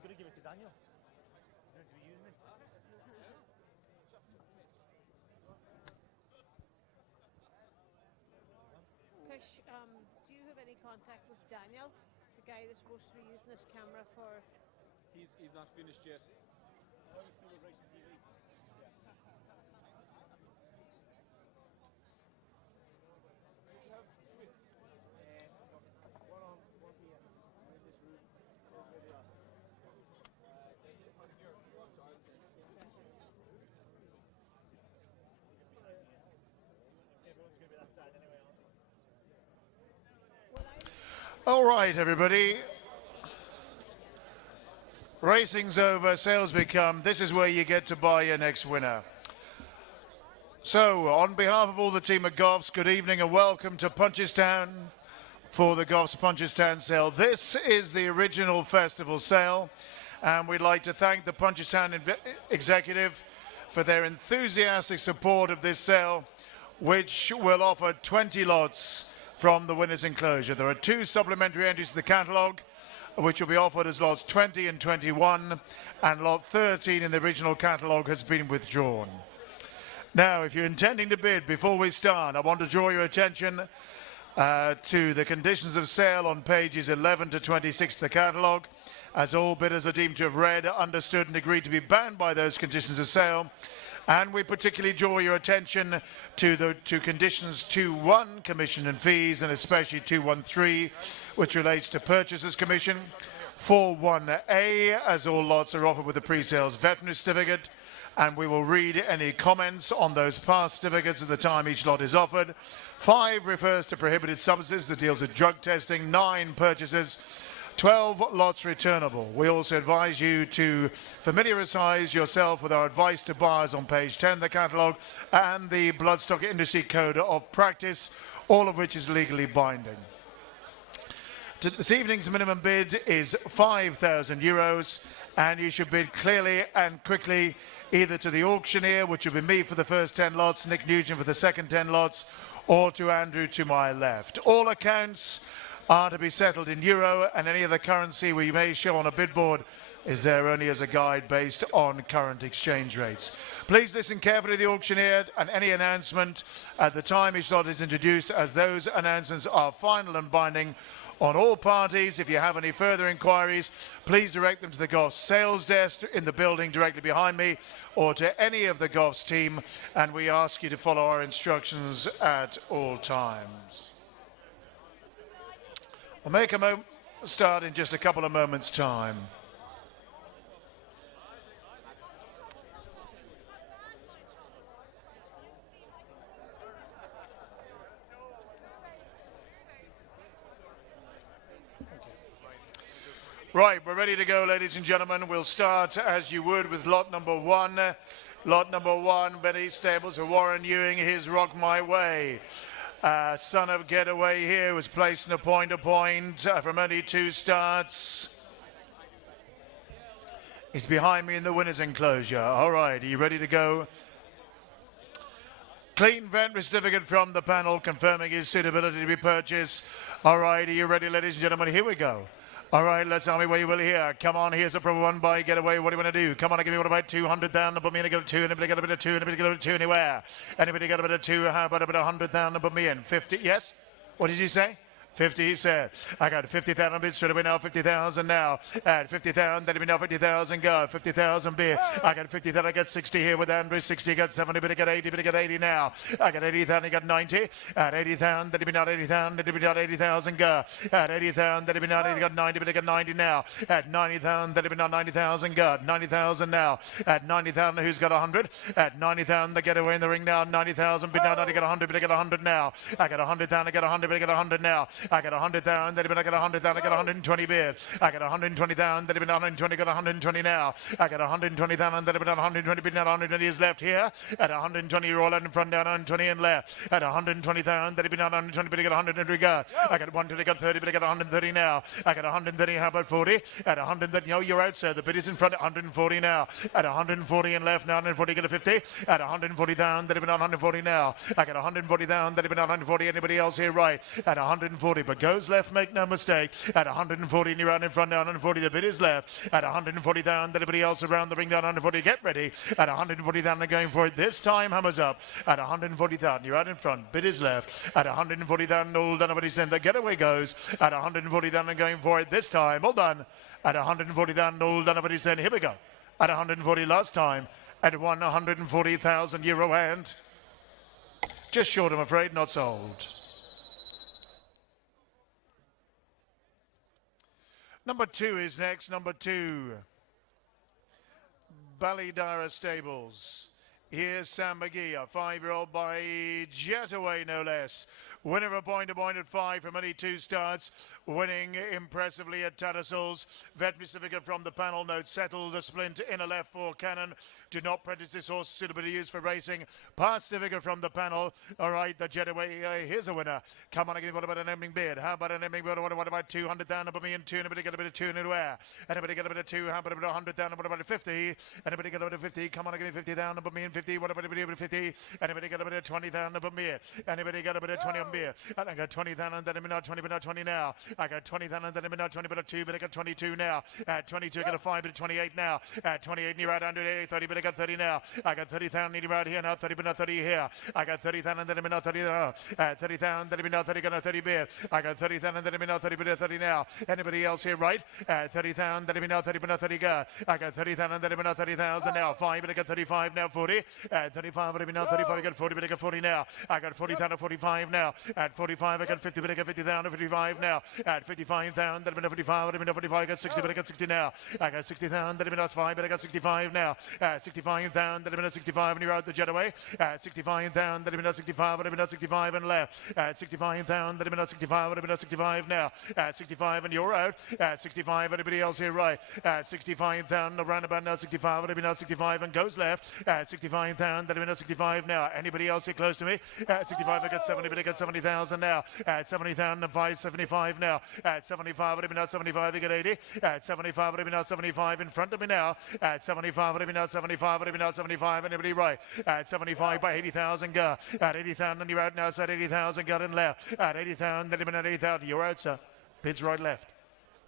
going to give it to Daniel. He's going to be using it. Kush, do you have any contact with Daniel, the guy that's supposed to be using this camera for? He's not finished yet. Oh, he's still with Racing TV. You have switch. One on, one here. In this room. That's where they are. Everyone's going to be that side anyway, aren't they? All right, everybody. Racing's over, sales become. This is where you get to buy your next winner. So, on behalf of all the team at Goffs, good evening and welcome to Punchestown for the Goffs Punchestown Sale. This is the original festival sale, and we'd like to thank the Punchestown executive for their enthusiastic support of this sale, which will offer 20 lots from the winner's enclosure. There are 2 supplementary entries to the catalogue, which will be offered as lots 20 and 21, and lot 13 in the original catalogue has been withdrawn. Now, if you're intending to bid, before we start, I want to draw your attention to the conditions of sale on pages 11 to 26 of the catalogue, as all bidders are deemed to have read, understood and agreed to be bound by those conditions of sale. And we particularly draw your attention to conditions 2.1, commission and fees, and especially 2.13, which relates to purchaser's commission. 4.1a, as all lots are offered with a pre-sales veterinary certificate, and we will read any comments on those past certificates at the time each lot is offered. 5 refers to prohibited substances that deals with drug testing. 9, purchases. 12 lots returnable. We also advise you to familiarise yourself with our advice to buyers on page 10 of the catalogue and the Bloodstock Industry Code of Practice, all of which is legally binding. This evening's minimum bid is €5,000, and you should bid clearly and quickly either to the auctioneer, which will be me for the first 10 lots, Nick Nugent for the second 10 lots, or to Andrew to my left. All accounts are to be settled in euro, and any other currency we may show on a bid board is there only as a guide based on current exchange rates. Please listen carefully to the auctioneer and any announcement at the time each lot is introduced, as those announcements are final and binding on all parties. If you have any further inquiries, please direct them to the Goffs sales desk in the building directly behind me, or to any of the Goffs team, and we ask you to follow our instructions at all times. We'll make a start in just a couple of moments' time. Right, we're ready to go, ladies and gentlemen. We'll start, as you would, with lot number 1. Lot number 1, Benny Stables for Warren Ewing, his Rock My Way. Son of Getaway here was placed in a point from only 2 starts. He's behind me in the winner's enclosure. All right, are you ready to go? Clean veterinary certificate from the panel confirming his suitability to be purchased. All right, are you ready, ladies and gentlemen? Here we go. All right, let's tell me where you will here. Come on, here's a proper one by Getaway. What do you want to do? Come on, I'll give you what about 200,000. Put me in, I got a 2. Anybody got a bit of 2? Anybody got a bit of 2 anywhere? Anybody got a bit of 2? How about a bit of 100,000? Put me in. 50, yes? What did you say? 50, he said. I got 50,000 bid straight away now, 50,000 now. At 50,000, then it'll be now 50,000 go. 50,000 bid. I got 50,000, I got 60 here with Andrew. 60, got 70, but I got 80, but I got 80 now. I got 80,000, I got 90. At 80,000, then it'll be not 80,000, then it'll be not 80,000 go. At 80,000, then it'll be not 80, got 90, but I got 90 now. At 90,000, then it'll be not 90,000 go. 90,000 now. At 90,000, who's got 100? At 90,000, the Getaway in the ring now. 90,000, bid now, 90, got 100, but I got 100 now. I got 100,000, I got 100, but I got 100 now. I got 100,000, then I got 100,000, I got 120 bid. I got 120,000, then 120, got 120 now. I got 120,000, then 120 bid now, 120 is left here. At 120, roll out in front, down 120 and left. At 120,000, then 120, but I got 120 go. I got 120, got 30, but I got 130 now. I got 130, how about 40? At 130, no, you're out, sir. The bid is in front, 140 now. At 140 and left, now 140, got a 50. At 140,000, then 140 now. I got 140,000, then 140. Anybody else here? Right. At 140. 140, but goes left, make no mistake. At 140, and you're out in front now, 140, the bid is left. At 140 down, anybody else around the ring down, 140, get ready. At 140 down, they're going for it. This time, hammers up. At 140,000, you're out in front, bid is left. At 140 down, all done, nobody's in. The getaway goes. At 140 down, and going for it this time. All done. At 140 down, all done, nobody's in. Here we go. At 140 last time. At 140,000 euro and just short, I'm afraid, not sold. Number 2 is next. Number 2. Ballydara Stables. Here's Sam McGee, a 5-year-old by Jetaway, no less. Winner of point at 5 from only 2 starts. Winning impressively at Tattersalls. Veterinary certificate from the panel. Note settled. The splint in a left 4 cannon. Do not prejudice this horse. Suitability used for racing. Pass certificate from the panel. All right, the Jetaway. Here's a winner. Come on, what about an ending bid? How about an ending bid? What about 200 down? About me and 2. Anybody get a bit of 2 in the air? Anybody get a bit of 2? How about a bit of 100 down? What about a 50? Anybody get a bit of 50? Come on, give me 50 down. About me and 50. What about a bit of 50? Anybody got a bit of 20 down? About me? Anybody got a bit of 20 on beer? And I got 20 down, and then I'm not 20, but not 20 now. I got 20 down, and then I'm not 20, but not 2, but I got 22 now. At 22, I got a 5, but 28 now. At 28, and you're out under 30, but I got 30 now. I got 30,000, needing right here now. 30, but not 30 here. I got 30,000, and then I'm not 30 now. At 30,000, then I'm not 30, got a 30 beer. I got 30,000, and then I'm not 30, but 30 now. Anybody else here, right? At 30,000, then I'm not 30, but not 30 got. I got 30,000, and then I'm not 30,000 now. 5, but I got 35 now. 40. At 35, but I'm not 35, I got 40, but I got 40 now. I got 40,000, 45 now. At 45, I got 50, but I got 50,000, 55 now. At 55,000, then I'm not 55, but I'm not 45, I got 60, but I got 60 now. I got 60,000, then I'm not 5, but I got 65 now. At 65,000, then I'm not 65, and you're out the Jetaway. At 65,000, then I'm not 65, but I'm not 65 and left. At 65,000, then I'm not 65, but I'm not 65 now. At 65, and you're out. At 65, anybody else here, right? At 65,000, around about now 65, but I'm not 65 and goes left. At 65,000, then I'm not 65 now. Anybody else here close to me? At 65, I got 70, but I got 70,000 now. At 70,000 and 575 now. At 75, but I'm not 75, I got 80. At 75, but I'm not 75 in front of me now. At 75, but I'm not 75, but I'm not 75. Anybody right? At 75 by 80,000 go. At 80,000 and you're out now, so at 80,000 got in left. At 80,000, then I'm at 80,000. You're out, sir. Bids right left.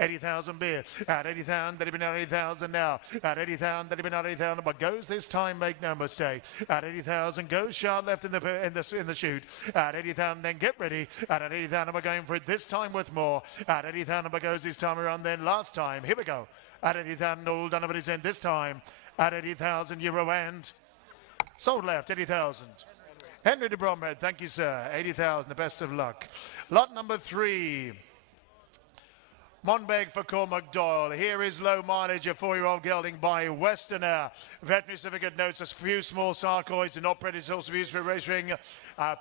80,000 beer. At 80,000, that have been at 80,000 now. At 80,000, that have been at 80,000, but goes this time, make no mistake. At 80,000, goes sharp left in the chute. At 80,000, then get ready. At 80,000, we're going for it this time with more. At 80,000, but goes this time around then last time. Here we go. At 80,000, all done of it is in this time. At 80,000 euro and sold left, 80,000. Henry de Bromhead, thank you, sir. 80,000, the best of luck. Lot number 3. Monbeg for Cormac Doyle. Here is low mileage, a 4-year-old gelding by Westerner. Veterinary certificate notes a few small sarcoids and not predecessors used for racing.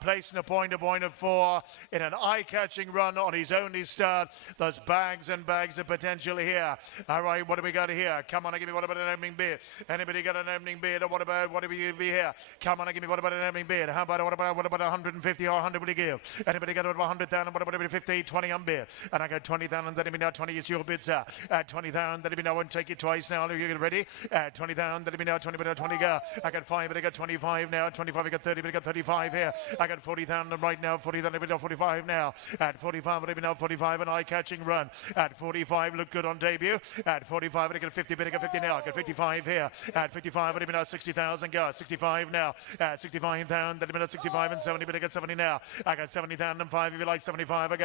Placing a point of 4 in an eye-catching run on his only start. There's bags and bags of potential here. All right, what do we got here? Come on, give me what about an opening bid? Anybody got an opening bid? Or what do we be here? Come on, give me what about an opening bid? How about what about 150 or 100 will you give? Anybody got 100,000? What about 50, 20 on bid? And I got 20,000. Let me know 20. It's your bid, sir. At 20,000. Let me know. I won't take it twice now. Are you ready? At 20,000. Let me know 20. But 20 go. I got 5, but I got 25 now. At 25, I got 30, but I got 35 here. I got 40,000 right now. 40,000. Let me know 45 now. At 45, let me know 45. An eye-catching run. At 45, look good on debut. At 45, I got 50, but I got 50 now. I got 55 here. At 55, let me know 60,000 go. 65 now. At 65,000. Let me know 65 and 70, but I got 70 now. I got 70,000 and 5 if you like 75. I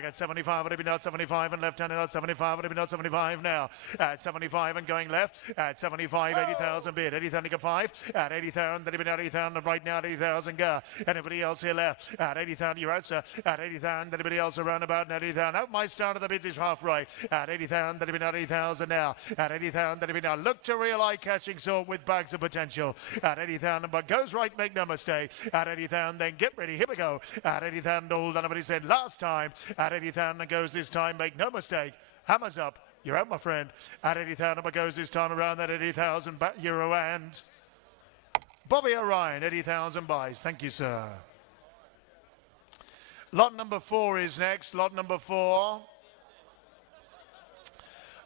got 75, let me know 75 and left-handed at 75, let me know 75 now. At 75 and going left. At 75, 80,000 bid. 80,000 you got 5. At 80,000, let me know 80,000 right now. 80,000 go. Anybody else here left? At 80,000 you're out, sir. At 80,000, anybody else around about? At 80,000, out my start of the bids is half right. At 80,000, let me know 80,000 now. At 80,000, let me know. Look to real eye-catching sort with bags of potential. At 80,000, but goes right, make no mistake. At 80,000, then get ready. Here we go. At 80,000, all done what he said last time. At 80,000, goes this time, make no mistake. Hammers up. You're out, my friend. At 80,000, but goes this time around that 80,000 euro and Bobby O'Ryan, 80,000 buys. Thank you, sir. Lot number 4 is next. Lot number 4.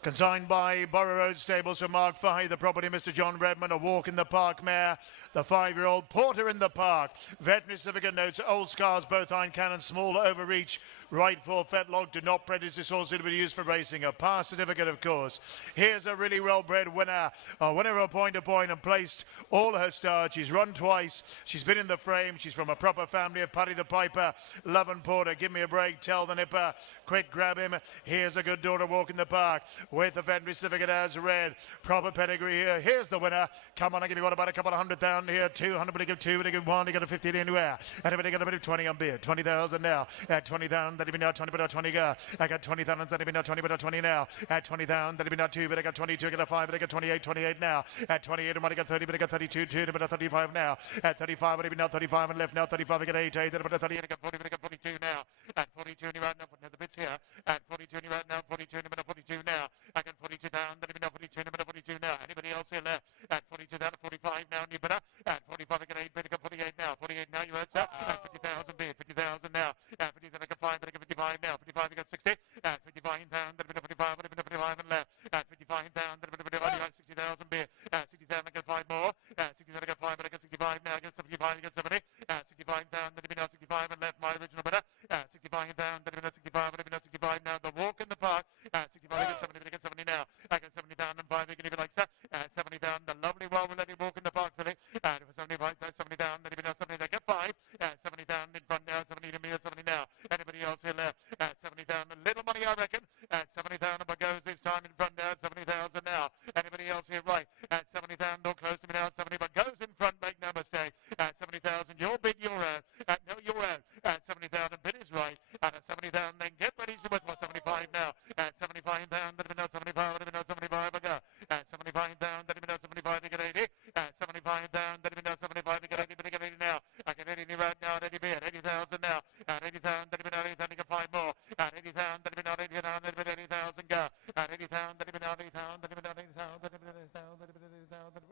Consigned by Borough Road Stables for Mark Fahey, the property Mr. John Redmond, a walk in the park mare, the 5-year-old Porter in the park. Veterinary certificate notes, old scars, both iron cannon, small overreach, right for fetlock, do not prejudice this horse to be used for racing. A pass certificate, of course. Here's a really well-bred winner, a winner of point to point and placed all her start. She's run twice. She's been in the frame. She's from a proper family of Paddy the Piper, Love and Porter. Give me a break, tell the nipper. Quick grab him. Here's a good daughter walk in the park with the veterinary certificate as red. Proper pedigree here. Here's the winner. Come on, I'll give you what, about a couple of $100,000 here. 200, but I give 2, but I give 1, you got a 50 anywhere. Anybody got a bit of 20 on beer. 20,000 now. At 20,000, that'll be now 20, but I 20 go. I got 20,000, that'll be now 20, but I 20 now. At 20,000, that'll be now 2, but I got 22, I got a 5, but I got 28, 28 now. At 28, I might have got 30, but I got 32, 2, but I 35 now. At 35, it'll be now 35 and left now. 35, I got 8, 8, but I 30, I got 40, but I got 42 now. At 42, and you're right now, putting the bits here. At 42, and you're right now, 42, and 42 now. I got 42 down, that'll be now 42, and 42 now. Anybody else here left? At 42 down to 45 now, and you better. At 45, I got 8, but I got 48 now. 48 now, you heard, sir? At 50,000 bid, 50,000 now. At 50,000, I got 5, but I got 55 now. 55, I got 60. At 55 down, that'll be 55, but I got 55 and left. At 55 down, that'll be 60,000 bid. At 60,000, I got 5 more. At 60,000, I got 5, but I got 65 now. I got 75, I got 70. At 65 down, that'll be now 65 and left. My original bidder. At 65 down, that'll be now 65, but I got 65 now. The walk in the park. At 65, I got 70, but I got 70 now. I got 70 down and 5, you can even like that. At 70 down, the lovely well-related walk in the park filly. At 75, 70 down, that'll be now 70, I got 5. At 70 down in front now, 70 to me, at 70 now. Anybody else here left? At 70 down, a little money, I reckon. At 70 down, if I goes this time in front now, at 70,000 now. Anybody else here right? At 70 down, not close to me now, at 70, but goes in front, make no mistake. At 70,000, your bid, you're out. At no, you're out. At 70,000, bid is right. At 70,000, then get ready to win for 75 now. At 75 down, that'll be now 75, that'll be now 75, I go. At 75 down, that'll be now 75, they get 80. At 75 down, that'll be now 75, they get 80, but they get 80 now. I get 80 right now, at 80 bid, 80,000 now. At 80,000, that'll be now 80,000, they get 5 more. At 80,000, that'll be now 80,000, that'll be 80,000, go. At 80,000, that'll be now 80,000, that'll be now 80,000, that'll be 80,000, that'll be 80,000.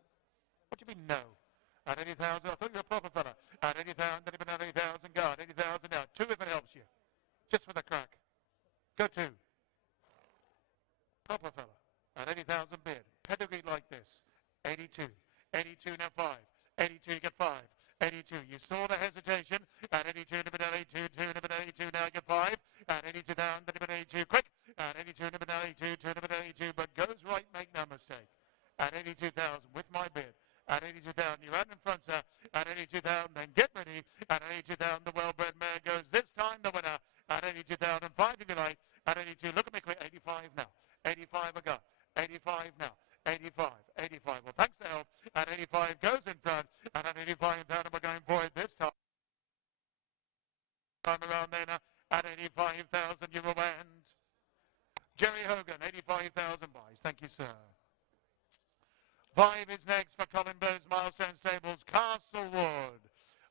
What do you mean, no? At 80,000, I thought you were a proper fella. At 80,000, that'll be now 80,000, go. At 80,000 now. 2 if it helps you. Just for the crack. Go 2. Proper fella. At 80,000 bid. Pedigree like this. 82. 82 now 5. 82 you get 5. 82. You saw the hesitation. At 82 to bid 82. 2 to bid 82 now you get 5. At 82 down to bid 82. Quick. At 82 to bid 82. 2 to bid 82. But goes right, make no mistake. At 82,000 with my bid. At 82,000, you're out in front, sir. At 82,000, then get ready. At 82,000, the well-bred mare goes this time the winner. At 82,000, 5 if you like. At 82, look at me quick. 85 now. 85 I got. 85 now. 85. 85. Well, thanks to help. At 85 goes in front. And at 85 down, we're going for it this time. Time around then. At 85,000 euro and Jerry Hogan, 85,000 buys. Thank you, sir. 5 is next for Colin Bowe's Milestone Stables, Castlewood.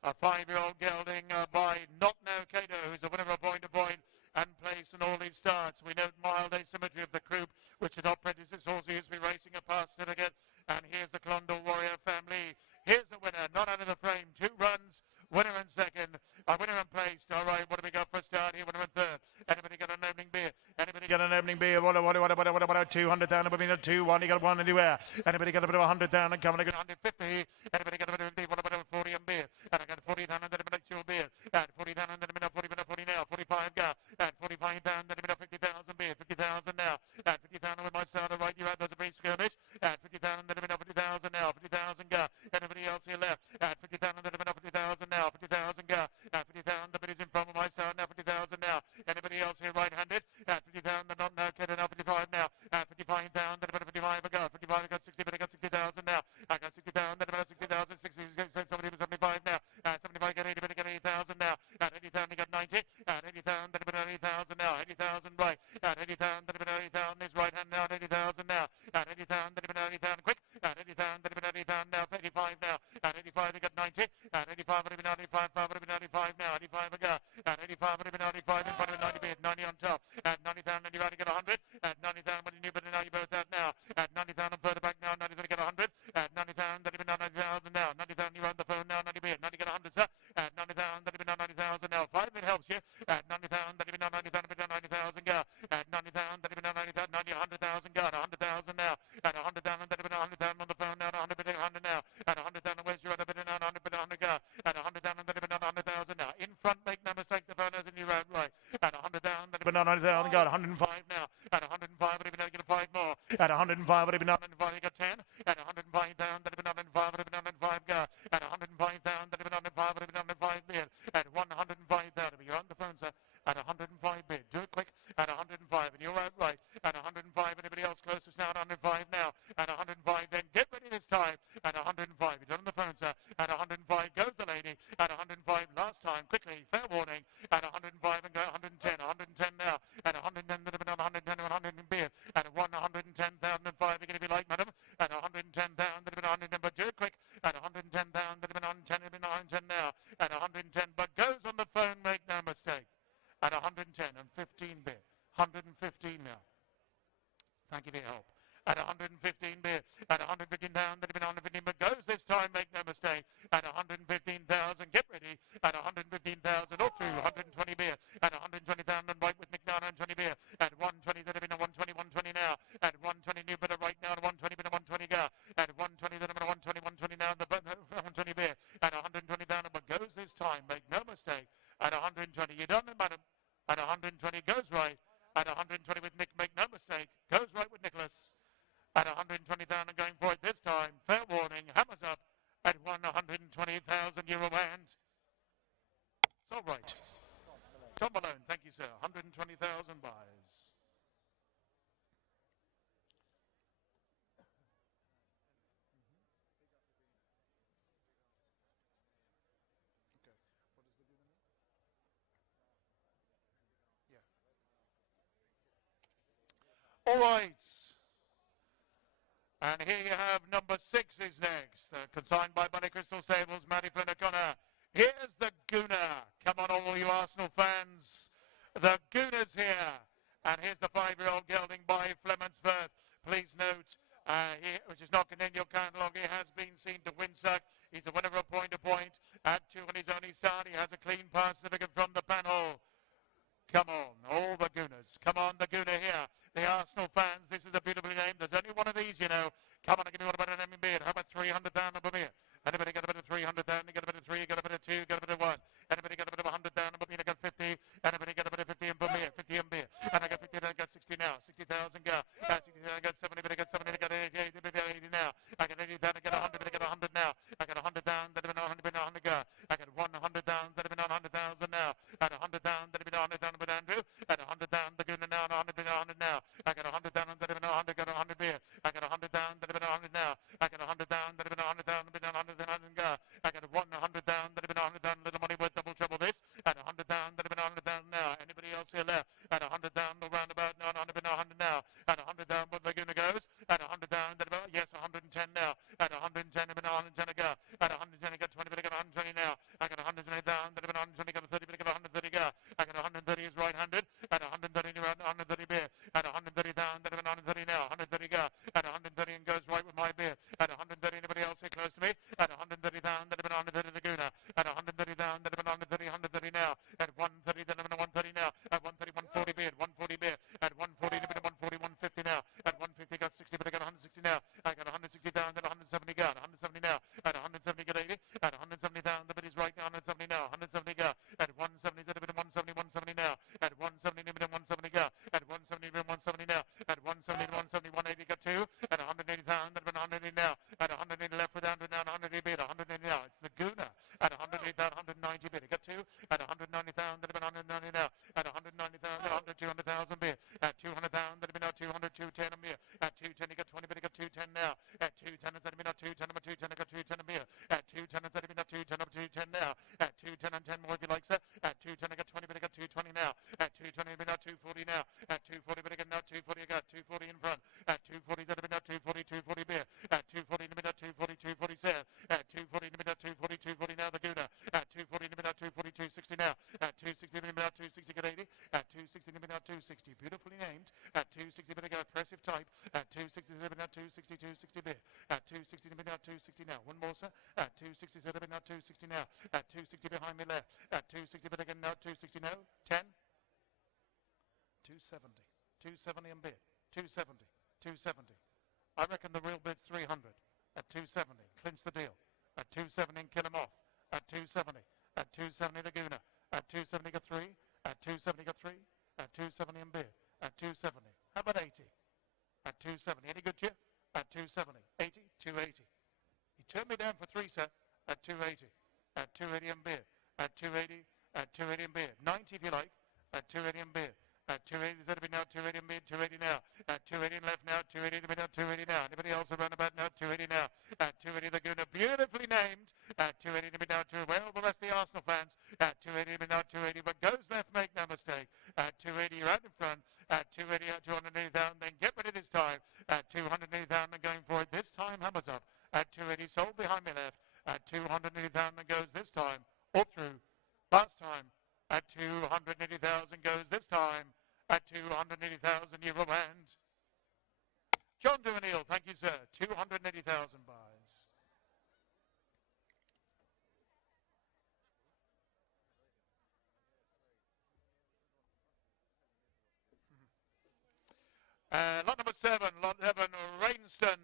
A 5-year-old gelding by Notnowcato, who's a winner of point-to-point and place in all his starts. We note mild asymmetry of the croup, which did not prejudice this horse. He used to be racing a pass certificate. And here's the Clondal Warrior family. Here's the winner, not out of the frame. 2 runs, winner and second. A winner and placed. All right, what do we got for a start here? Winner and third. Anybody got an opening beer? Anybody got an opening beer? What 200,000? I mean, a 2, 1. You got 1 anywhere. Anybody got a bit of 100,000? Coming, I got 150. Anybody got a bit of 50? What about 40 on beer? And I got 40,000. Then a bit of 2 beer. And 40,000. Then a bit of 40 now. 45 go. And 45 down. Then a bit of 50,000 beer. 50,000 now. And 50,000 with my starter right. You had those a brief skirmish. And 50,000. Then a bit of 50,000 now. 50,000 go. Anybody else here left? And 50,000. Then a bit of 50,000 now. 50,000 go. And 50,000. The bit is in front of my start now. 50,000 now. Anybody else here right-handed? At 50,000. The Notnowcato now. 55 now. At 55 down. Then a bit of 55 ago. 55 I got 60. But I got 60,000 now. I got 60,000. Then about 60,000. 60. 75 now. At 75 get 80. But I got 80,000 now. At 80,000 you got 90. At 80,000. Then about 80,000 now. 80,000 right. At 80,000. Then about 80,000 is right hand now. At 80,000 now. At 80,000. Then about 80,000 quick. At 80,000. Then about 80,000 now. 85 now. At 85 you got 90. At 85 would have been 95. 5 would have been 95 now. 85 ago. At 85 would have been 95 in front of 90 bid. 90 on top. At 90,000 then you already got 100. At 90,000 when you knew better now you both out now. At 90,000 further back now. 90,000 get 100. At 90,000 then you been 90,000 now. 90,000 you're on the phone now. 90 bid. 90 get 100 sir. At 90,000 then you been 90,000 now. 5 if it helps you. At 90,000 then you been 90,000 bid 90,000 go. At 90,000 then you been 90,000 90 100,000 got 100,000 now. At 100 down, and then 100 down on the phone now. 100 bid 100 now. At 100 down, where's your other bid now? 100 bid 100 got. At 100 down, and then 100,000 now. In front, make no mistake, the phone has a new road right. At 100 down, then 100,000 got 105 now. At 105, but even though you get 5 more. At 105, but even 105, you got 10. At 105 down, then 105, but even 105 got. At 105 down, then 105, but even 105 bid. At 105 down, you're on the phone, sir. At 105 bid. Do it quick. At 105, and you're outright. At 105, anybody else closest now? At 105 now. At 105, then get ready this time. At 105, you're done on the phone, sir. At 105 goes the lady. At 105 last time. Quickly, fair warning. At 105 and go 110. 110 now. At 110, 110, 100 bid. At 110,005, you're going to be like, madam. At 110,000, 110, but do it quick. At 110,000, 110, 110 now. At 110, but goes on the phone, make no mistake. At 110 and 15 bid. 115 now. Thank you for your help. At 115 bid. At 115 down, 115, but goes this time, make no mistake. At 115,000, get ready. At 115,000, all through. 120 bid. At 120,000, right with Nick now, 120 bid. At 120, 120, 120 now. At 120, new bid right now. At 120 bid, 120 go. At 120, 120, 120 now. The 120 bid. At 120 down, but goes this time, make no mistake. At 120, you done it, madam. At 120 goes right. At 120 with Nick, make no mistake. Goes right with Nicholas. At 120 down and going for it this time. Fair warning. Hammers up at 120,000 euro and. It's all right. Tom Malone, thank you, sir. 120,000 buys. All right. And here you have number 6 is next. Consigned by Bunny Crystal Stables, Matty Flynn O'Connor. Here's the Gooner. Come on, all you Arsenal fans. The Gooner's here. And here's the 5-year-old gelding by Fleming's Firth. Please note, which is knocking in your catalogue, he has been seen to Winsuck. He's a winner of point at 2 on his only start. He has a clean pass certificate from the panel. Come on, all the Gooners. Come on, the Gooner here. The Arsenal fans, this is a beautiful name. There's only one of these, you know. Come on, I give you one about an M bid. How about 300 down number bid? Anybody got a bit of 300 down? You got a bit of 3, got a bit of 2, got a bit of 1. Anybody got a bit of 100 down number bid? I got 50. Anybody got a bit of 50 in bid? 50 in bid. And I got 50, and I got 60 now. 60,000 go. 60, I got 70, but I got 70, I got 80, I got 80 now. I got 80 down, I got 100, but I got 100 now. I got 100 down, that have been 100, been 100 go. I got 100 down, that have been 100,000 now. At 100 down, that have been 100 down with Andrew. At 100 down, the Gooner now, 100 been 100 now. I got 100 down, that have been 100, got 100 beer. I got 100 down, that have been 100 now. I got 100 down, that have been 100 down, been 100, 100 go. I got 100 down, that have been 100 down, little money worth double trouble this. At 100 down, that have been 100 down now. Anybody else here left? At 100 down, no roundabout, no, 100 been 100 now. At 100 down, what the Gooner goes. At 100 down, that about, yes, 110 now. At 110, I've been 110 to go. At 110, I got 20, but I got 120 now. I got 120 down, that have been 120, got 30, but I got 130 go. I got 130 is right-handed. At 130, you're 130 beer. At 130 down, that have been 130 now. 130 go. At 130 and goes right with my beer. At 130, anybody else here close to me? At 130 down, that have been 130 the Gooner. At 130 down, that have been 130, 130 now. At 130, that have been 130 now. At 130, 140 beer. 140 beer. At 140, that have been 140, 150 now. At 150, got 60, but I got 160 now. I got 160 down, then 170 go. 170 now. At 170, got 80. At 170 down, the bid is right now. 170 now. 170 go. At 170, that have been 170, 170 now. At 170, that have been 170 go. At 170, been 170 now. At 170, 170, 180 got 2. At 180 down, that have been 180 now. At 180 left with Andrew now. 180 bid. 180 now. It's the Gooner. At 180 down, 190 bid. Got 2. At 190 down, that have been 190 now. At 190 down, 100, 200,000 bid. At 200 down, that have been 200, 210 a beer. At 210, he got 20 bid. He got 210 now. At 210, that have been 210, number 210, I got 210 a beer. At 210, that have been 210, number 210 now. At 210 and 10 more if you like, sir. At 210, I got 20 bid. I got 220 now. At 220, been 240 now. At 240, but I got now 240. I got 240 in front. At 240, that have been 240, 240 beer. At 240, been 240, 240 sir. At 240, been 240, 240 now the Gooner. At 240, been 240, 260 now. At 260, been 260, got 80. At 260, been 260, beautifully named. At 260, been got impressive type. At 260, been 260, 260 beer. At 260, been 260 now. One more, sir. At 260, been 260 now. At 260 behind me left. At 260, been again now 260 now. 10. 270. 270 and bid. 270. 270. I reckon the real bid's 300. At 270. Clinch the deal. At 270 and kill him off. At 270. At 270 Laguna. At 270 got 3. At 270 got 3. At 270 and bid. At 270. How about 80? At 270. Any good, Jim? At 270. 80? 280. He turned me down for 3, sir. At 280. At 280 and bid. At 280. At 280 and bid. 90 if you like. At 280 and bid. At 280, is that to be now? 280 and mid, 280 now. At 280 and left now, 280 to be now, 280 now. Anybody else around about now? 280 now. At 280 Laguna, beautifully named. At 280 to be now, well, the rest of the Arsenal fans. At 280 to be now, 280, but goes left, make no mistake. At 280, you're out in front. At 280, at 280,000, then get ready this time. At 280,000 and going for it. This time, hammers up. At 280, sold behind me left. At 280,000 and goes this time. All through. Last time. At 280,000 goes this time. At 280,000 euro and John Duvanil, thank you, sir. 280,000 buys. Lot number 7, lot 7, Rainston.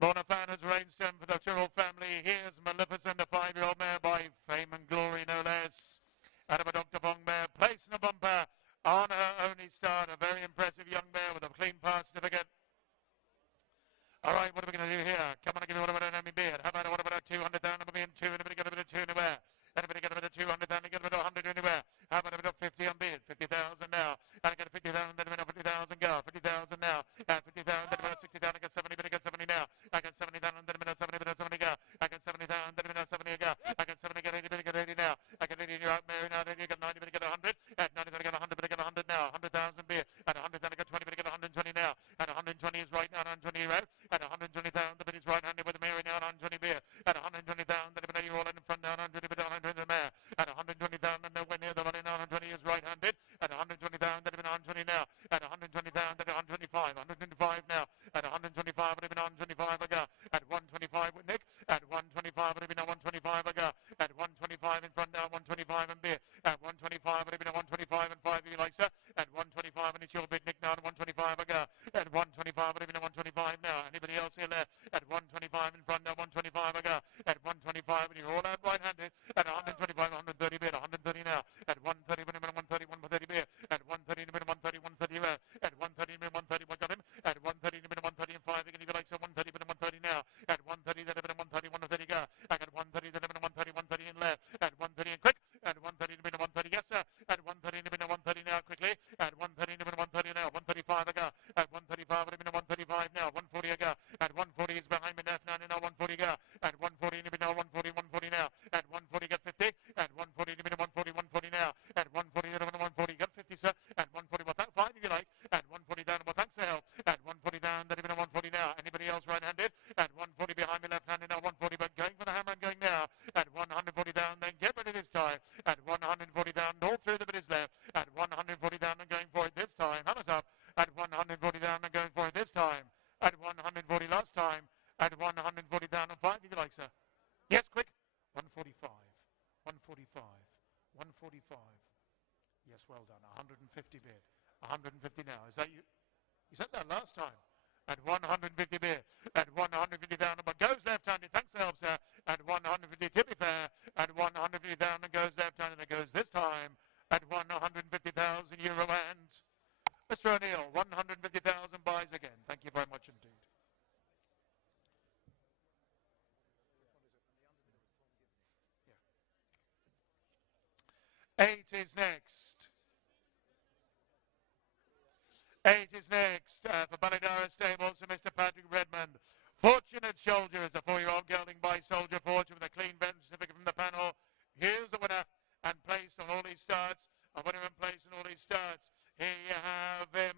Lorna Fanners, Rainston for the Tyrrell family. Here's Maleficent, a 5-year-old mare by fame and glory, no less. Out of a Dr. Bong mare, placing a bumper on her only start. A very impressive young mare with a clean pass certificate. All right, what are we going to do here? Come on, give me what about an Emmy beard. How about what about a 200 down, number being 2, anybody got a bit of 2 anywhere? Anybody got a bit of 200 down, get a bit of 100 anywhere? How about a bit of 50 on bid? 50,000 now. And I get a 50,000, then a bit of 50,000 go. 50,000 now. 50,000, then a bit of 60,000, I get 70, but I get 70 now. I get 70,000, then a bit of 70, but 70 go. I get 70,000, then a bit of 70 go. I get 70, get 80, but I get 80 now. I get 80, you're out, Mary now, then you get 90, but I get 100. At 90, but I get 100, but I get 100 now. 100,000 beer. At 100, then I get 20, but I get 120 now. At 120 is right now, 120 right. At 120,000, the bid is right-handed with Mary now, 120 beer. At 120,000, then a bit you're all in front now, 120, but 120 the mare. At 120,000, and nowhere near the money now, 120 is right-handed. At 120,000, then a bit 120 now. At 120,000, then 125. 125 now. At 125, but even 125 I go. At 125 with Nick. At 125, but even 125 I go. At 125 in front now, 125 and beer. At 125, but even 125 and 5 if you like, sir. At 125 and it's your bid, Nick, now. At 125 I go. At 125, but even 125 now. Anybody else here left? At 125 in front now, 125 I go. At 125 and you're all out right-handed. At 125, 130 bid. 130 now. At 130, but even 130, 130 beer. At 130, but 130, 130 around. At 130, but 130, what got him? At 130, but 130 and 5 again if you like, so 130, but 130 now. At 130, then a bit of 130, 130 go. I got 130, then a bit of 130, 130 in left. At 130 and quick. At 130, a bit of 130, yes, sir. At 130, a bit of 130 now, quickly. At 130, a bit of 130 now. 135 I go. At 135, a bit of 135 now. 140 I go. At 140 is behind me left now. Now 140 go. At 140, a bit now 140, 140 now. At 140 get 50. At 140, a bit of 140, 140 now. At 140, a bit of 140 get 50, sir. At 140, well, thank 5 if you like. At 140 down, well, thanks for help. At 140 down, then a bit of 140 now. Anybody else right-handed? At 140 behind me left-handed now. 140, but going for the hammer and going now. At 140 down, then get ready this time. At 140 down, all through the bit is left. At 140 down and going for it this time. Hammers up. At 140 down and going for it this time. At 140 last time. At 140 down and 5 if you like, sir. Yes, quick. 145. 145. 145. Yes, well done. 150 bid. 150 now. Is that you? You said that last time. At 150 bid. At 150 down, but goes left-handed. Thanks for help, sir. At 150, to be fair. At 150 down and goes left-handed and goes this time. At 150,000 euro and Mr. O'Neill, 150,000 buys again. Thank you very much indeed. Yeah. 8 is next. 8 is next for Balladara Stables and Mr. Patrick Redmond. Fortunate Soldier is a 4-year-old gelding by Soldier Fortune with a clean bench certificate from the panel. Here's the winner and placed on all these starts. A winner and placed on all these starts. Here you have him.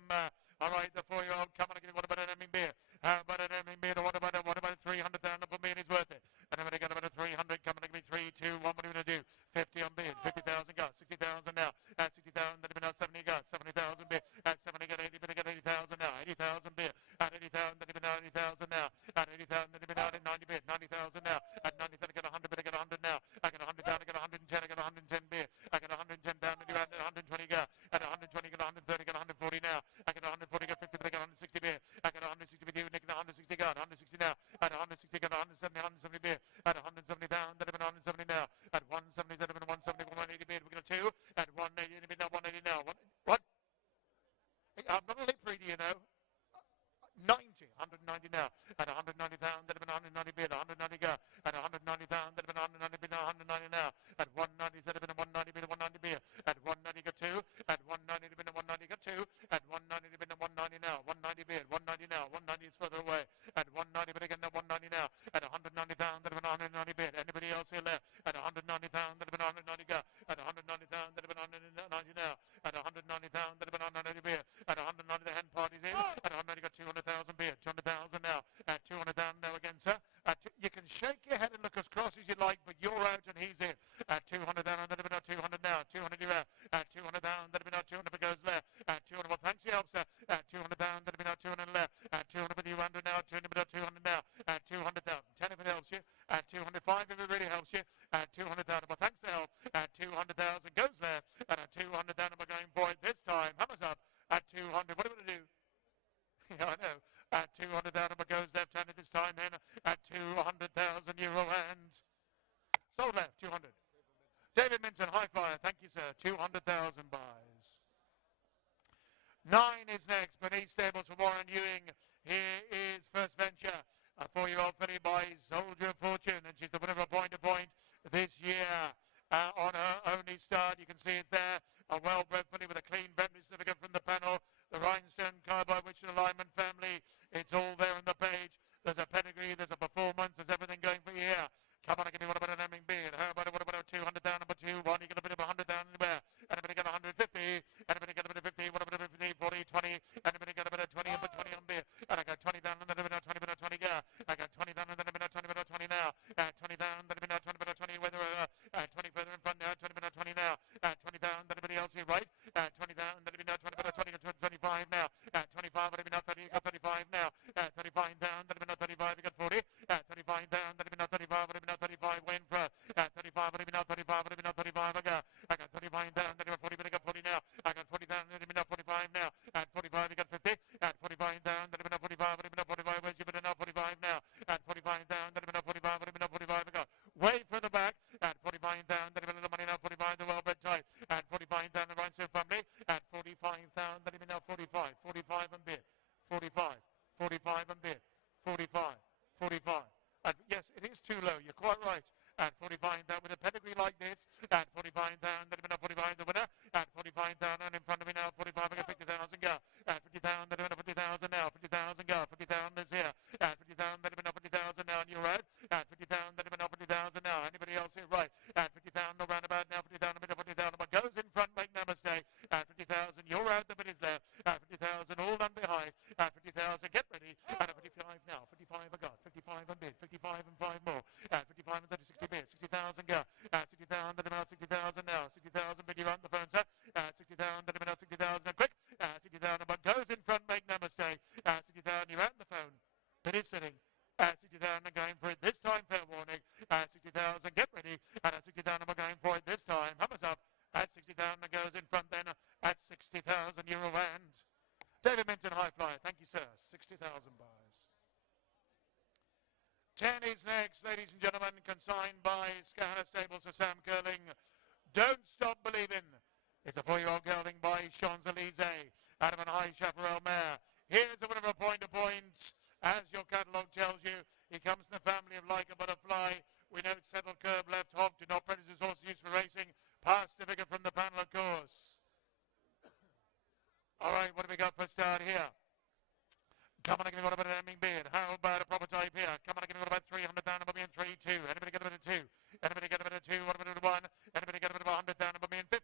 All right, the 4-year-old. Come on, what about an Emming beer? How about an Emming beer? What about 300,000 for me and he's worth it? And I'm going to get about a 300. Come on, give me 3, 2, 1. What are we going to do? 50 on bid. 50,000 got. 60,000 now. At 60,000, then now 70 got. 70,000 bid. At 70 got 80, but I got 80,000 now. 80,000 bid. At 80,000, then even now 80,000 now. At 80,000, then even now at 90 bid. 90,000 now. At 90,000, I got 100 bid. I got 100 now. I got 100 down. I got 110. I got 110 bid. I got 110 down. And you're at 120 got. At 120 get 130, get 140 now. I get 140, get 50, but I get 160 beer. I get 160 with you, Nick, 160 got 160 now. At 160, get 170, 170 beer. At 170 down, that have been 170 now. At 170, that have been 170, 180 beer. We're going to 2. At 180, now 180 now. What? I'm not a lip reader, you know. 190 now. At 190 pound, that have been 190 bid, 190 go. At 190 pound, that have been 190 bid, 190 now. At 190, that have been 190 bid, 190 beer. At 190 go 2. At 190 bid, 190 go 2. At 190 bid, 190 now. 190 bid, 190 now. 190 is further away. At 190 bid again, 190 now. At 190 pound, that have been 190 bid. Anybody else here left? At 190 pound, that have been 190 go. At 190 pound, that have been 190 now. At 190 pound, that have been 190 beer. At 190, the hen party's in. At 190 got 200,000 beer. 200,000 now. At 200,000 now again, sir. You can shake your head and look as cross as you like, but you're out and he's in. At 200 down, that have been out 200 now. 200 you're out. At 200 down, that have been out 200 but goes left. At 200, well, thanks for your help, sir. At 200 down, that have been out 200 left. At 200 with you, 100 now. 200 but out 200 now. At 200,000. 10 if it helps you. At 205 if it really helps you. At 200,000, well, thanks for the help. At 200,000 goes left. And at 200 down, we're going for it this time. Hammers up. At 200, what are we going to do? Yeah, I know. At 200,000, but goes left-handed this time then. At 200,000 euro and sold left, 200. David Minton, high flyer. Thank you, sir. 200,000 buys. 9 is next. Beneath Stables for Warren Ewing. Here is First Venture. A 4-year-old filly by Soldier of Fortune, and she's the winner of point-to-point this year. On her only start, you can see it's there. A well-bred filly with a clean veterinary certificate from the panel. The Rhinestone car by which the Lyman family. It's all there on the page. There's a pedigree, there's a performance, there's everything going for you here. Come on, give me what about an Hemming beard? How about what about a 200 down, number 2, 1? You get a bit of 100 down anywhere. Anybody got 150? Anybody got a bit of 50? What about a 50, 40, 20? Anybody got a bit of 20? And put 20 on beer. And I got 20 down, and then a bit of 20, bit of 20 go. I got 20 down, and then a bit of 20, bit of 20 now. 20 down, then a bit of 20, bit of 20. Whether 20 further in front now, 20 bit of 20 now. 20 down, then anybody else here, right? 20 down, then a bit of 20, bit of 20, 25 now. 25, but a bit of 30, you got 35 now. 35 down, then a bit of 35, you got 40. 35 down, then a bit of 35, but a bit of 35 win for 35, but a bit of 35, but a bit of 35 I got 35 down, then I got 40, but I got 40 now. I got 40 down, then a bit of 45 now. At 45, you got 50. At 45 down, then a bit of 45, but a bit of 45. Where's your bit of 45 now? At 45 down, then a bit of 45, but a bit of 45 I got. Way further back. At 45 down, then a bit of money now. 45, the well-bred type. At 45 down, the Rhinestone family. At 45 down, then a bit now 45. 45 and bid. 45. 45 and bid. 45. 45. Yes, it is too low. You're quite right. At 45 down with a pedigree like this. At 45 down, then a bit of 45 the winner. At 45 down and in front of me now. 45 I got 50,000 go. At 50 down, then a bit of 50,000 now. 50,000 go. 50 down is here. At 50 down, then a bit of 50,000 now. And you're right. At 50 down, then a bit of 50,000 now. Anybody else here? Right. At 50 down, no roundabout now. 50 down, a bit of 50,000. But goes in front, make no mistake. At 50,000, you're out. The bit is left. At 50,000, all done behind. At 50,000, get ready. At 55 now. 55 I got. 55 and bid. 55 and 5 more. At 55 and 30, 60 bid. 60,000 go. At 60,000, then about 60,000 now. 60,000 bid, you're on the phone, sir. At 60,000, then about 60,000 quick. At 60,000, but goes in front, make no mistake. At 60,000, you're on the phone. It is sitting. At 60,000, going for it this time, fair warning. At 60,000, get ready. And at 60,000, we're going for it this time. Hammers up. At 60,000, goes in front then. At 60,000 euro and David Minton, high flyer. Thank you, sir. 60,000 buys. 10 is next, ladies and gentlemen, consigned by Scahanna Stables for Sam Curling. Don't Stop Believing. It's a 4-year-old gelding by Champs-Élysées. Out of an high chaparral mare. Here's a winner of point-to-point. As your catalogue tells you, he comes from the family of Like a Butterfly. We know it's settled curb, left hog, do not prejudice horse used for racing. Pass certificate from the panel, of course. All right, what do we got for a start here? Come on, give me what about an Hemming beard? How about a proper type here? Come on, give me what about 300 down, above me in 3, 2. Anybody get a bit of 2? Anybody get a bit of 2? What about a 1? Anybody get a bit of 100 down, above me in 50?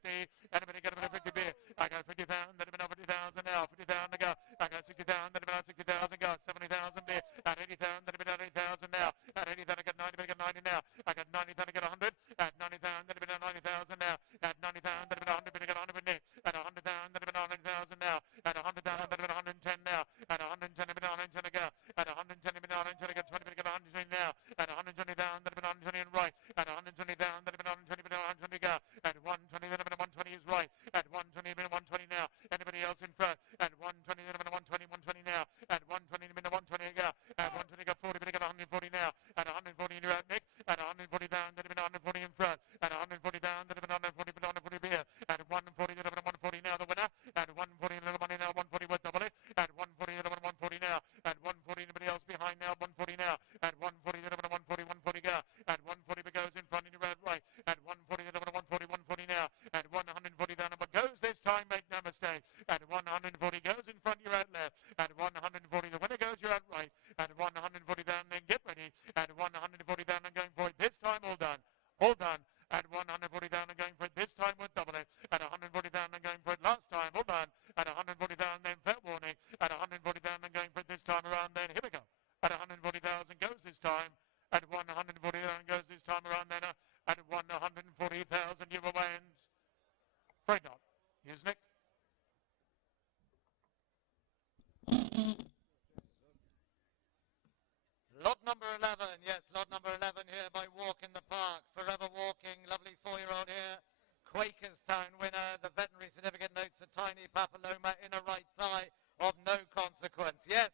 Anybody get a bit of 50 beer? I got 50,000, then a bit of 50,000 now. 50,000 to go. I got 60,000, then about 60,000 go. 70,000 beer. At 80,000, then a bit of 80,000 now. At 80,000, I got 90, but I got 90 now. I got 90,000, I got 100. At 90,000, then a bit of 90,000 now. At 90,000, then a bit of 100, but I got 100 with Nick. At 100,000, then a bit of 100,000 now. At 100,000, then a bit of 110 now. At 110, a bit of 110 to go. At 110, a bit of 110, I got 20, but I got 120 now. At 120 down, then a bit of 120 and right. At 120 down, then a bit of 120, but 120 go. At 120, then a bit of 120 120 is right. At 120, 120 now. Anybody else in front? At 120, 120, 120 now. At 120, 120 go. At 120, got 40, but got 140 now. At 140, you're out, Nick. At 140 down, then 140 in front. At 140 down, then 140, but 140 beer. At 140, then 140 now, the winner. At 140, little money now, 140 with double it. At 140, 140 now. At 140, anybody else behind now, 140 now. At 140, 140, 140 go. At 140, but goes in front in your right. At 140, 140, 140 now. At 140 down, but goes this time, make no mistake. At 140 goes in front, you're out left. At 140, the winner goes, you're out right. At 140 down, then get ready. At 140 down and going for it. This time, all done. All done. At 140 down and going for it. This time with double it. At 140 down and going for it. Last time, all done. At 140 down, then fair warning. At 140 down and going for it this time around, then here we go. At 140,000 goes this time. At 140 down goes this time around, then at 140,000 you wins. Afraid not. Here's Nick. Lot number 11, yes, lot number 11 here by Walk in the Park. Forever Walking, lovely 4-year-old here. Quakerstown winner, the veterinary certificate notes a tiny papilloma in a right thigh of no consequence. Yes,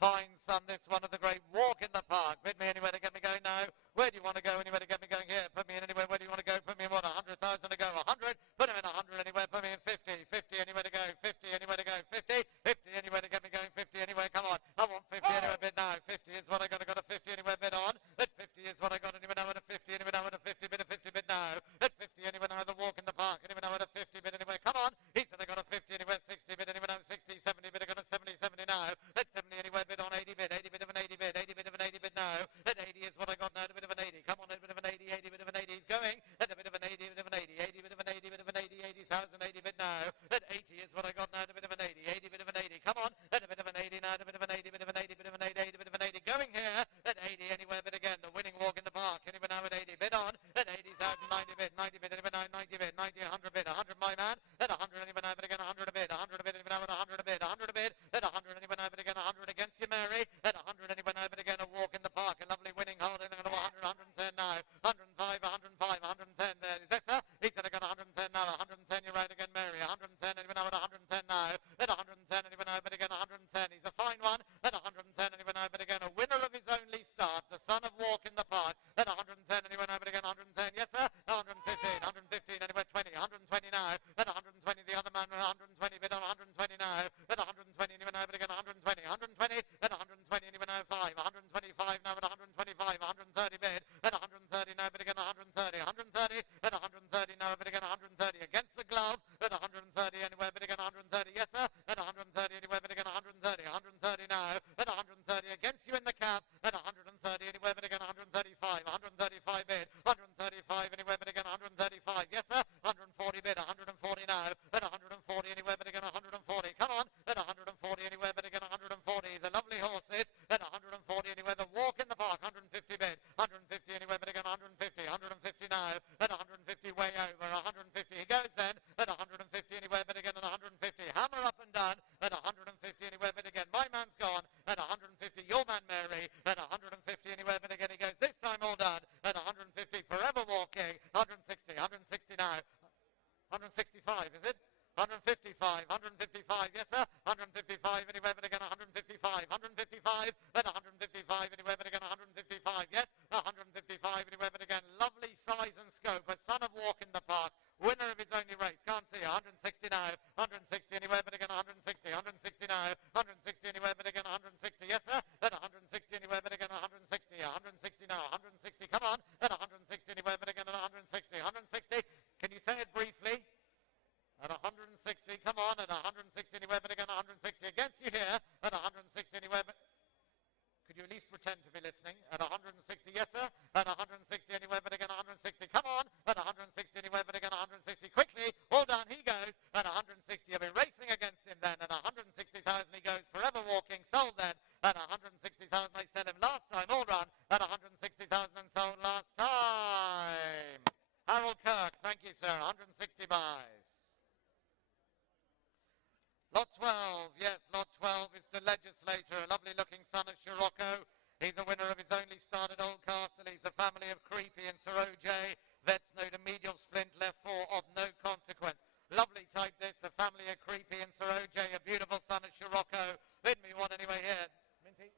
fine son, this one of the great. Walk in the Park. Put me anywhere to get me going now. Where do you want to go? Anywhere to get me going here. Put me in anywhere. Where do you want to go? Put me in what? 100,000 to go. 100. Put him in 100 anywhere. Put me in 50. 50 anywhere to go. 50 anywhere to go. 50. 50 anywhere to get me going. 50 anywhere. Come on. I want 50 anywhere bid now. 50 is what I got. I got a 50 anywhere bid on. At 50 is what I got. Anywhere now at a 50. Anywhere now at a 50 bid. A 50 bid now. At 50 anywhere now. The Walk in the Park. Anywhere now at a 50 bid anywhere. Come on. He said I got a 50 anywhere. 60 bid anywhere now. 60. 70 bid. I got a 70. 70 now. At 70 anywhere bid on 80 bid. 80 bid of an 80 bid. 80 bid of an 80 bid now. At 80 is what I got now. A bit of an 80. Come on. A bit of an 80. 80 bit of an 80. He's going. At a bit of an 80. Bit of an 80. 80 bit of an 80. Bit of an 80. 80,000. 80 bid now. At 80 is what I got now. A bit of an 80. 80 bit of an 80. Come on. At a bit of an 80 now. A bit of an 80. Bit of an 80. Bit of an 80. 80 bit of an 80. Going here. At 80 anywhere bid again. The winning Walk in the Park. Anywhere now at 80. Bid on. At 80,000. 90 bid. 90 bid. Anywhere now. 90 bid. 90. 100 bid. 100 my man. At 100 anywhere now. Bid again. 100 a bid. 100 a bid. Anywhere now at 100 a bid. 100 a bid. At 100 anywhere now. Bid again. 100 against you, Mary. At 100 anywhere now. Bid again. A Walk in the Park. A lovely winning hold. And 100. 110 now. 105. 105. 110 there. Is that sir? He said I got 110 now. 110. You're right again, Mary. 110 anywhere now at 110 now. At 110 anywhere now. Bid again. 110. He's a fine one. At 110 anywhere now. Bid again. A winner of his only start. The son of Walk in the Park. At 110 anywhere now. Bid again. 110. Yes sir. 115. 115 anywhere. 20. 120 now. At 120 the other man. 120 bid on 120 now. At 120 anywhere now. Bid again. 120. 120. At 120 anywhere now. 5. 125 now. At 125. 130 bid. At 130 now. Bid again. 130. 130. At 130 now. Bid again. 130 against the glove. At 130 anywhere. Bid again. 130. Yes sir. At 130 anywhere. Bid again. 130. 130 now. At 130 against you in the cap. At 130 anywhere. Bid again. 135. 135 bid. 135 anywhere. Bid again. 135. Yes sir. 140 bid. 140 now. At 140 anywhere. Bid again. 140. Come on. At 140 anywhere. Bid again. 140. The lovely horses. At 140 anywhere. The Walk in the Park. 150 bid. 150 anywhere. Bid again. 150. 150 now. At 150 way over. 150. He goes then. At 150 anywhere. Bid again. At 150. Hammer up and down. At 150 anywhere. Bid again. My man's gone. At 150. Your man Mary. At 150 anywhere. Bid again. He goes. This time all done. At 150. Forever Walking. 160. 160 now. 165 is it? 155, 155, yes sir, 155 anywhere but again 155, 155, then 155 anywhere but again 155, yes, 155 anywhere but again, lovely size and scope, a son of Walk in the Park, winner of his only race, can't see, 160 now, 160 anywhere but again 160, 160 now, 160 anywhere but again 160, yes sir, then 160 anywhere but again 160, 160 now, 160, come on, then 160 anywhere but again 160, 160, can you say it briefly? At 160, come on, at 160 anywhere, but again 160 against you here, at 160 anywhere, but could you at least pretend to be listening? At 160, yes sir, at 160 anywhere, but again 160, come on, at 160 anywhere, but again 160, quickly, all down he goes, at 160, you'll be racing against him then, at 160,000 he goes, forever Walking, sold then, at 160,000 I said him last time, all run, at 160,000 and sold last time. Harold Kirk, thank you sir, 160 buys. Lot 12, yes, Lot 12 is the legislator, a lovely looking son of Shiroco. He's a winner of his only start at Oldcastle. He's a family of Creepy and Sir O.J. Vets know the medial splint, left 4 of no consequence. son of Shiroco. Bid me one anyway here. Minty.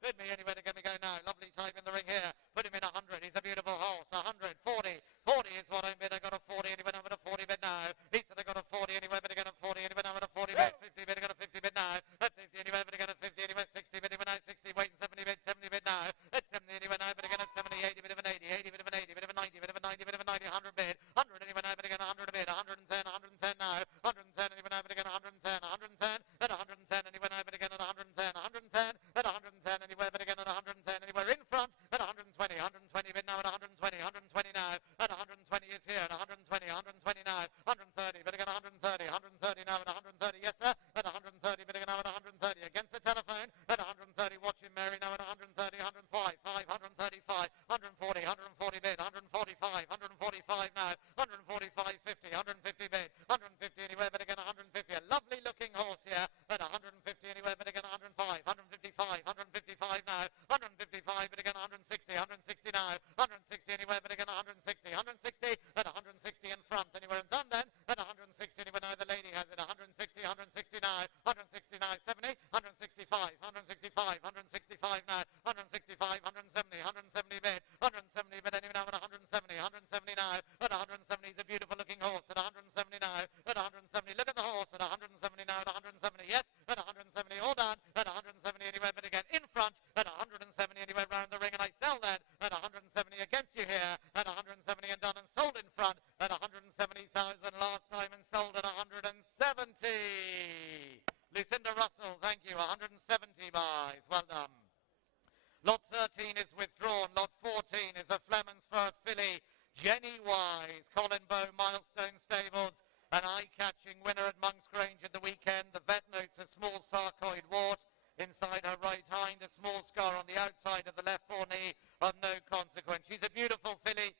Bid me anywhere to get me go now. Lovely type in the ring here. Put him in 100. He's a beautiful horse. 100, 40. 40 is what I'm bid. I got a 40 anyway. I'm at a 40 bid now. He said I got a 40 anyway, but I got a 40 anyway. I'm at a 40 bid. 50 bid. I got a 50 bid now. At 50 anyway, but I got a 50 anyway. 60 bid anyway now. 60. Waiting 70 bid. 70 bid now. At 70 anyway now, but I got a 70. 80 bid of an 80. 80 bid of an 80. Bid of a 90. Bid of a 90. Bid of a 90. 100 bid. 100 anyway now, but I got a 100 bid. 110. 110 now. 110 anyway now, but I got a 110. 110. At 110 anyway now, but I got a 110. 110. At 110 anyway, but again at 110 anywhere in front at 120. 120 bid now at 120. 120 now at 120 is here at 120. 120 now. 130 but again 130. 130 now at 130. Yes sir. At 130 but again now at 130 against the telephone at 130. Watching Mary now at 130. 105. 135. 140. 140 bid. 145. 145 now. 145. 50. 150 bid. 150 anywhere but again 150. A lovely looking horse here at 150 anywhere but again 105. 155. 155 now. 155 but again 160. 160 now. 160 anywhere but again 160. 160 at 160 in front anywhere and done then at 160 anywhere now. The lady has it 160. 160 now. 160 now. 70. 165. 165. 165 now. 165. 170. 170 bid. 170 bid anyway now at 170. 170 now. At 170 is a beautiful looking horse at 170 now. At 170. Look at the horse at 170 now. At 170. Yes. At 170. All done. At 170 anywhere but again in front at 170 anywhere round the ring, and I sell that at 170 against you here at 170 and done and sold in front at 170,000 last time and sold at 170. Lucinda Russell, thank you. 170 buys. Well done. Lot 13 is withdrawn. Lot 14 is a Fleming's first filly. Jenny Wise, Colin Bow, Milestone Stables, an eye-catching winner at Monk's Grange at the weekend. The vet notes a small sarcoid wart inside her right hind, a small scar on the outside of the left foreknee of no consequence. She's a beautiful filly.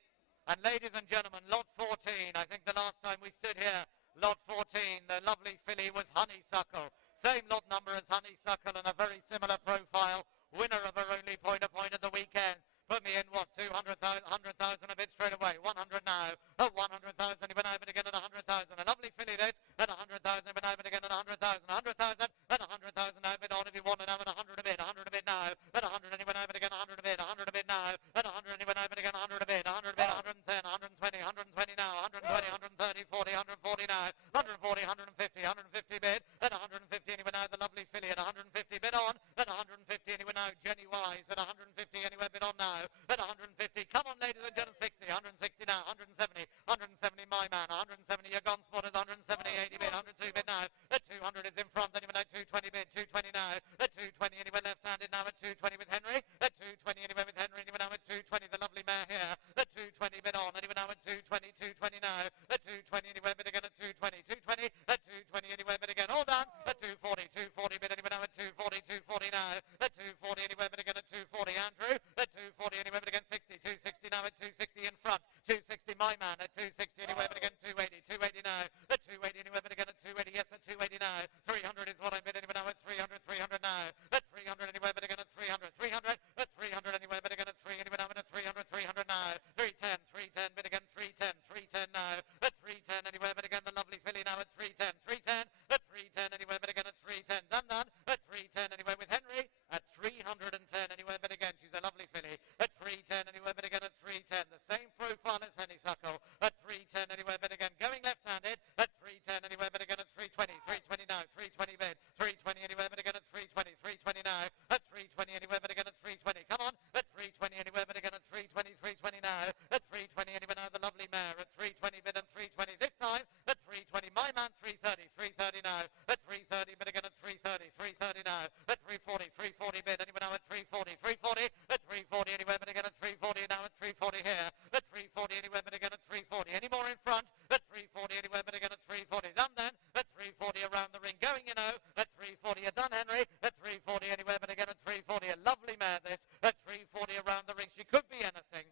And ladies and gentlemen, lot 14, I think the last time we stood here, lot 14, the lovely filly was Honeysuckle. Same lot number as Honeysuckle and a very similar profile. Winner of her only point-to-point at the weekend. Put me in, what, 200,000, 100,000 a bit straight away. 100 now. At 100,000, he went over again at 100,000. A lovely filly this. At 100,000, he went over again at 100,000. 100,000, at 100,000 now. Bid on if you want it now at 100 a bit. 100 a bit now. At 100, and he went over again 100 a bit. 100 a bit now. At 100, and he went over again 100 a bit. 100 a bit, 110, 120, 120 now. 120, 130, 40, 140 now. 140, 150, 150 bid. At 150, and he went out the lovely filly at 150 bid on. At 150, and he went out Jenny Wise at 150 anywhere bid on now. At 150, come on ladies and gentlemen, 60, 160 now, 170, 170 my man, 170 you're gone spotted, 170, 80 bid, 102 bid now. At 200 is in front, anyway now 220 bid, 220 now. At 220 anyway left-handed now at 220 with Henry. At 220 anyway with Henry, anyway now at 220, the lovely mare here. At 220 bid on, anyway now at 220, 220 now. At 220 anyway bid again at 220, 220, at 220 anyway bid again, all done. At 240, 240 bid anyway now at 240, 240 now. At 240 anyway bid again at 240, Andrew. At 240 anyway bid again 60, 260 now at 260 in front. 260 my man at 260 anyway bid again 280, 280 now. At 280 anyway bid again at 280, yes at 280 now. 300 is what I bid anyway now at 300, 300 now. At 300 anyway bid again at 300, 300. At 300 anyway bid again at 3 anyway now at 300, 300 now. 310, 310 bid again 310, 310 now. At 310 anyway bid again the lovely filly now at 310, 310. At 310 anyway bid again at 310, done. At 310 anyway with Henry. At 310 anyway bid again, she's a lovely filly. At 310 anyway bid again at 310, the same profile as Honeysuckle. At 310 anyway bid again, going left-handed. At 310 anyway bid again at 320, 320 now, 320 bid. 320 anyway bid again at 320, 320 now. At 320 anyway bid again at 320, come on. At 320 anyway bid again at 320, 320 now. At 320 anyway now, the lovely mare. At 320 bid and 320 this time. At 320, my man 330, 330 now. At 330 bid again at 330, 330 now. At 340, 340 bid anyway now at 340, 340. At 340 anyway bid again at 340 now at 340 here. At 340 anyway bid again at 340. Any more in front? At 340 anyway bid again at 340. Done then. At 340 around the ring going, you know. At 340 you're done, Henry. At 340 anyway bid again at 340. A lovely mare this. At 340 around the ring. She could be anything.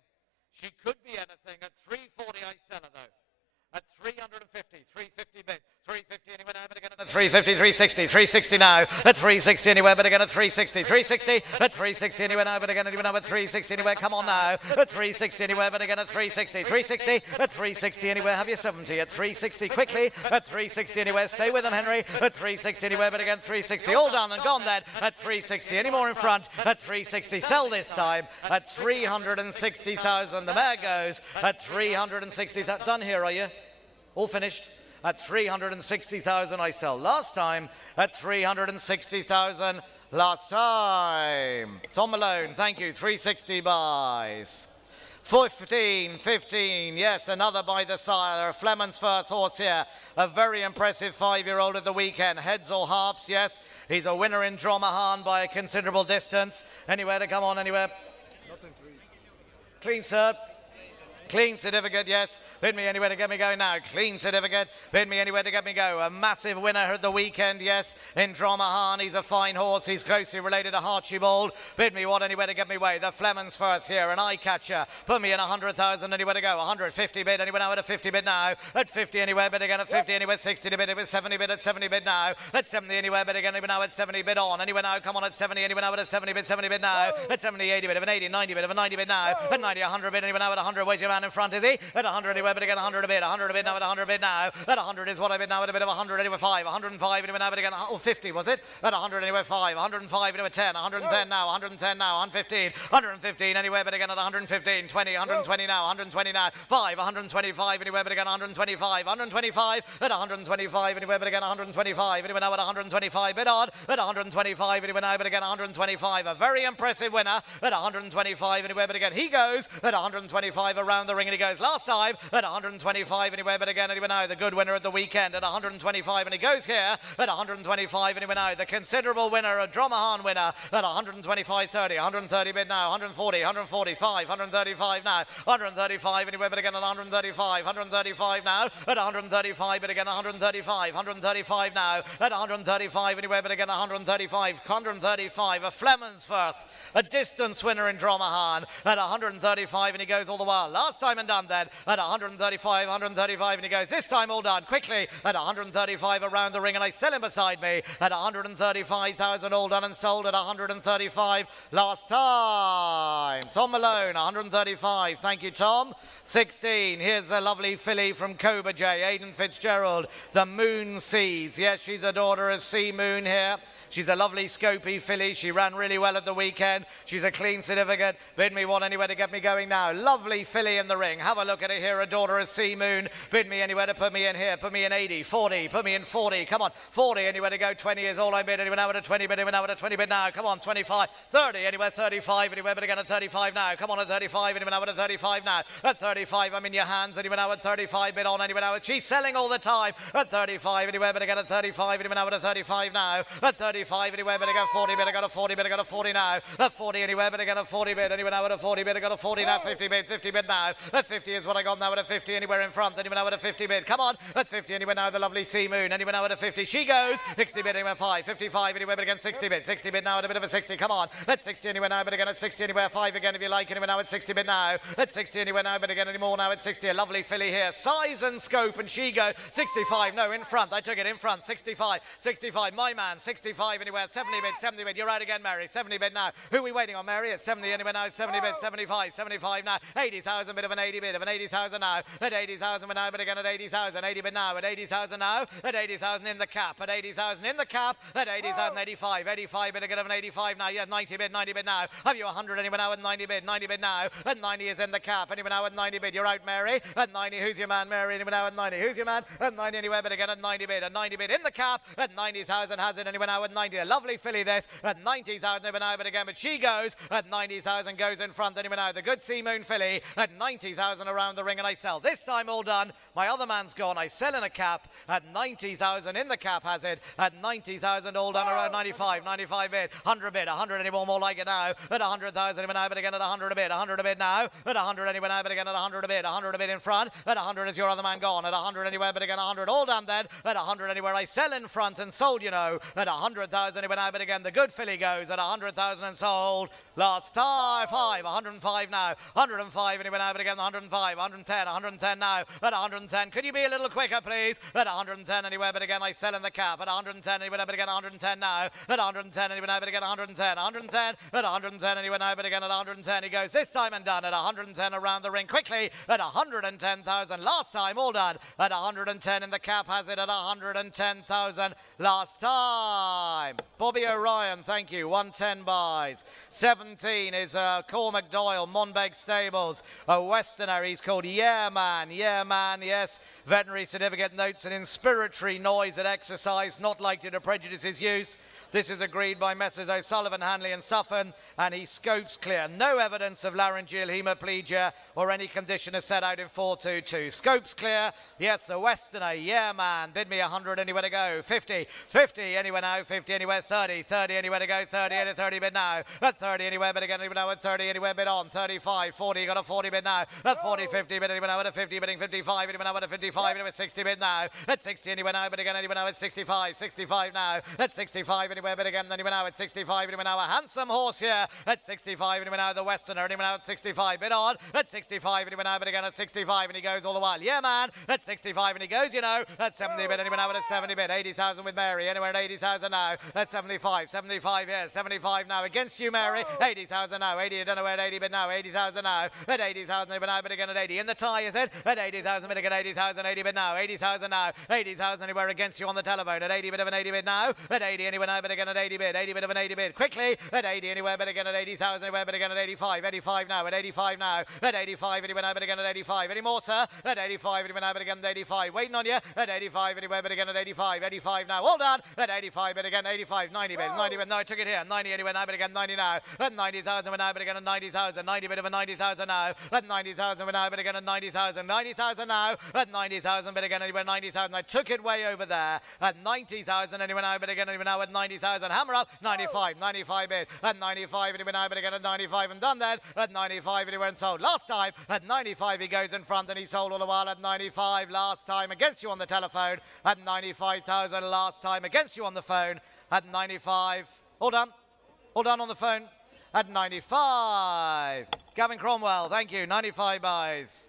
She could be anything. At 340 I sell her though. At 350, 350 bid. 350 anyway now, but again at 350, 360, 360 now. At 360 anywhere, but again at 360, 360. At 360 anywhere now, but again at 360 anywhere. Come on now. At 360 anywhere, but again at 360, 360. At 360 anywhere, have your 70. At 360 quickly. At 360 anywhere, stay with them, Henry. At 360 anywhere, but again 360. All done and gone then. At 360 any more in front. At 360, sell this time. At 360,000, the mare goes. At 360,000, done here, are you? All finished? At 360,000 I sell last time. At 360,000 last time. Tom Malone, thank you. 360 buys. 15, 15, yes, another by the sire. Fleming's first horse here. A very impressive 5-year-old at the weekend. Heads or harps, yes. He's a winner in Dromahan by a considerable distance. Anywhere to come on, anywhere. Clean, sir. Clean certificate, yes. Bid me anywhere to get me going now. Clean certificate. Bid me anywhere to get me go. A massive winner at the weekend, yes. In Dromahan, he's a fine horse. He's closely related to Archibald. Bid me what anywhere to get me way. The Fleming's first here, an eye catcher. Put me in 100,000 anywhere to go. 150 bid anywhere now at a 50 bid now. At 50 anywhere bid again at 50 anywhere 60 to bid. At 70 bid at 70 bid now. At 70 anywhere bid again anywhere now at 70 bid on. Anywhere now come on at 70 anywhere now at a 70 bid now. At 70 80 bid of an 80 90 bid of a 90 bid now. At 90 100 bid anywhere now at 100. Where's your man in front? Is he? At 100 anywhere, but again 100 a bid. 100 a bid now at 100 bid now. At 100 is what I bid now at a bit of 100 anywhere 5. 105 anywhere now, but again 50 was it? At 100 anywhere 5. 105 anywhere 10. 110 now. 110 now. 115. 115 anywhere, but again at 115. 20. 120 now. 120 now. 5. 125 anywhere, but again 125. 125 at 125 anywhere, but again 125 anywhere now at 125 bid odd. At 125 anywhere now, but again 125. A very impressive winner at 125 anywhere, but again he goes at 125 around the ring and he goes last time at 125 anywhere, but again anywhere now the good winner at the weekend at 125 and he goes here at 125 anywhere now the considerable winner, a Dromahan winner at 125 30, 130 bid now, 140, 145, 135 now, 135 anywhere, but again at 135, 135 now at 135, but again 135, 135 now at 135 anywhere, but again 135, 135, a Fleming's first, a distance winner in Dromahan at 135 and he goes all the while. Last time and done then at 135, 135 and he goes this time all done quickly at 135 around the ring and I sell him beside me at 135,000 all done and sold at 135 last time. Tom Malone, 135. Thank you, Tom. 16. Here's a lovely filly from Cobra J, Aidan Fitzgerald, the Moon Seas. Yes, she's a daughter of Sea Moon here. She's a lovely scopy filly. She ran really well at the weekend. She's a clean certificate. Bid me one anywhere to get me going now. Lovely filly in the ring. Have a look at it here. A daughter of Sea Moon. Bid me anywhere to put me in here. Put me in 80, 40. Put me in 40. Come on. 40 anywhere to go. 20 is all I bid. Anywhere now at a 20 bid. Anywhere now at a 20 bid now. Come on. 25. 30 anywhere. 35 anywhere. But again at 35 now. Come on at 35 anywhere now at a 35 now. At 35 I'm in your hands. Anywhere now at 35 bid on. Anywhere now. She's selling all the time. At 35 anywhere. But again at 35 anywhere now at a 35 now. At 35 anywhere. But again 40 bid. I got a 40 bid. I got a 40 now. At 40 anywhere. But again a 40 bid. Anywhere now at a 40 bid. I got a 40 now. 50 bid. 50 bid now. At 50 is what I got now at a 50 anywhere in front. Anywhere now at a 50 bid. Come on. At 50 anywhere now the lovely Sea Moon. Anywhere now at a 50. She goes. 60 bid anywhere 5. 55 anywhere but again 60 bid. 60 bid now at a bit of a 60. Come on. At 60 anywhere now but again at 60 anywhere 5 again if you like. Anywhere now at 60 bid now. At 60 anywhere now but again anymore now at 60. A lovely filly here. Size and scope and she goes. 65. No, in front. I took it in front. 65. 65. My man. 65 anywhere. 70 bid. 70 bid. You're out again, Mary. 70 bid now. Who are we waiting on, Mary? At 70 anywhere now. 70 bid. 75. 75 now. 80,000 bid of an 80 bid of an 80,000 now. At 80,000 bid now but again at 80,000. 80 bid now. At 80,000 now. At 80,000 in the cap. At 80,000 in the cap. At 80,000. 85. 85 bid again of an 85 now. Yeah, 90 bid. 90 bid now. Have you 100 anywhere now at 90 bid? 90 bid now. At 90 is in the cap. Anywhere now at 90 bid. You're out, Mary. At 90. Who's your man, Mary? Anywhere now at 90. Who's your man? At 90 anywhere but again at 90 bid. At 90 bid in the cap. At 90,000 has it anywhere now at 90. A lovely filly this. At 90,000 anywhere now but again. But she goes. At 90,000 goes in front anywhere now. The good Sea Moon filly. At 90,000 around the ring and I sell. This time all done. My other man's gone. I sell in a cap. At 90,000 in the cap has it. At 90,000 all done around 95. 95 bid. 100 bid. 100 anymore more like it now. At 100,000 anywhere now but again at 100 a bid. 100 a bid now. At 100 anywhere now but again at 100 a bid. 100 a bid in front. At 100 is your other man gone. At 100 anywhere but again 100 all done then. At 100 anywhere I sell in front and sold, you know. At 100,000 anywhere now but again the good filly goes. At 100,000 and sold. Last time 5. 105 now. 105 anywhere now but but again 105, 110, 110 now, at 110. Could you be a little quicker, please? At 110 anywhere, but again I sell in the cap. At 110 anywhere, but again 110 now. At 110 anywhere, but again 110, 110, at 110 anywhere now, but again at 110 he goes this time and done. At 110 around the ring quickly, at 110,000 last time, all done. At 110 in the cap has it at 110,000 last time. Bobby O'Ryan, thank you, 110 buys. 17 is Cormac Doyle, Monbeg Stables, a Westerner, he's called Yeah Man, yes. Veterinary certificate notes an inspiratory noise at exercise, not likely to prejudice his use. This is agreed by Messrs O'Sullivan, Hanley and Suffern, and he scopes clear. No evidence of laryngeal hemiplegia or any condition is set out in 422. Scopes clear. Yes, the Westerner. Yeah, man. Bid me 100 anywhere to go. 50. 50 anywhere now. 50 anywhere. 30. 30 anywhere to go. 30 at 30 bid now. At 30 anywhere bid again. Anywhere now at 30 anywhere bid on. 35. 40. Got a 40 bid now. At 40. 50 bid anywhere now at a 50 bidding. 55 anywhere now at a 55 anywhere. 60 bid now. At 60 anywhere now. But again anywhere now at 65. 65 now. At 65 anywhere bid again. Anywhere now at 65 anywhere now. A handsome horse here. At 65 anywhere now. The Westerner anywhere now at 65 bid on. At 65 anywhere now. But again at 65 and he goes all the while. Yeah, man. At 65 and he goes, you know. At 70 bid anywhere now at a 70 bid. 80,000 with Mary. Anywhere at 80,000 now. At 75. 75 here. 75 now against you, Mary. 80,000 now. 80. I don't know where at 80 bid now. 80,000 now. At 80,000 anywhere now. But again at 80. In the tie, is it? At 80,000 bid again. 80,000. 80 bid now. 80,000 now. 80,000 anywhere against you on the telephone. At 80 bid of an 80 bid now. At 80 anywhere now. But again at 80 bid. 80 bid of an 80 bid. Quickly. At 80 anywhere. But again at 80,000 anywhere. But again at 85. 85 now. At 85 now. At 85 anywhere now. But again at 85. Any more, sir? At 85 anywhere now. But again at 85. Waiting on you. At 85 anywhere. But again at 85. 85 now. All done. At 85 but again 85. 90 bid. 90 bid. No, I took it here. 90 anywhere now. But again 90 now. At 90,000 now. But again at 90,000. 90 bid of a 90,000 now. At 90,000 now. But again at 90,000. 90,000 now. At 90,000 but again anywhere 90,000. I took it way over there. At 90,000 anywhere now. But again anywhere now at 90,000. Hammer up. 95. 95 bid. At 95 anywhere now. But again at 95 and done that. At 95 anywhere and sold. Last time at 95 he goes in front and he sold all the while at 95 last time against you on the telephone. At 95,000 last time against you on the phone. At 95. Hold on. Hold on the phone. At 95. Gavin Cromwell, thank you. 95 buys.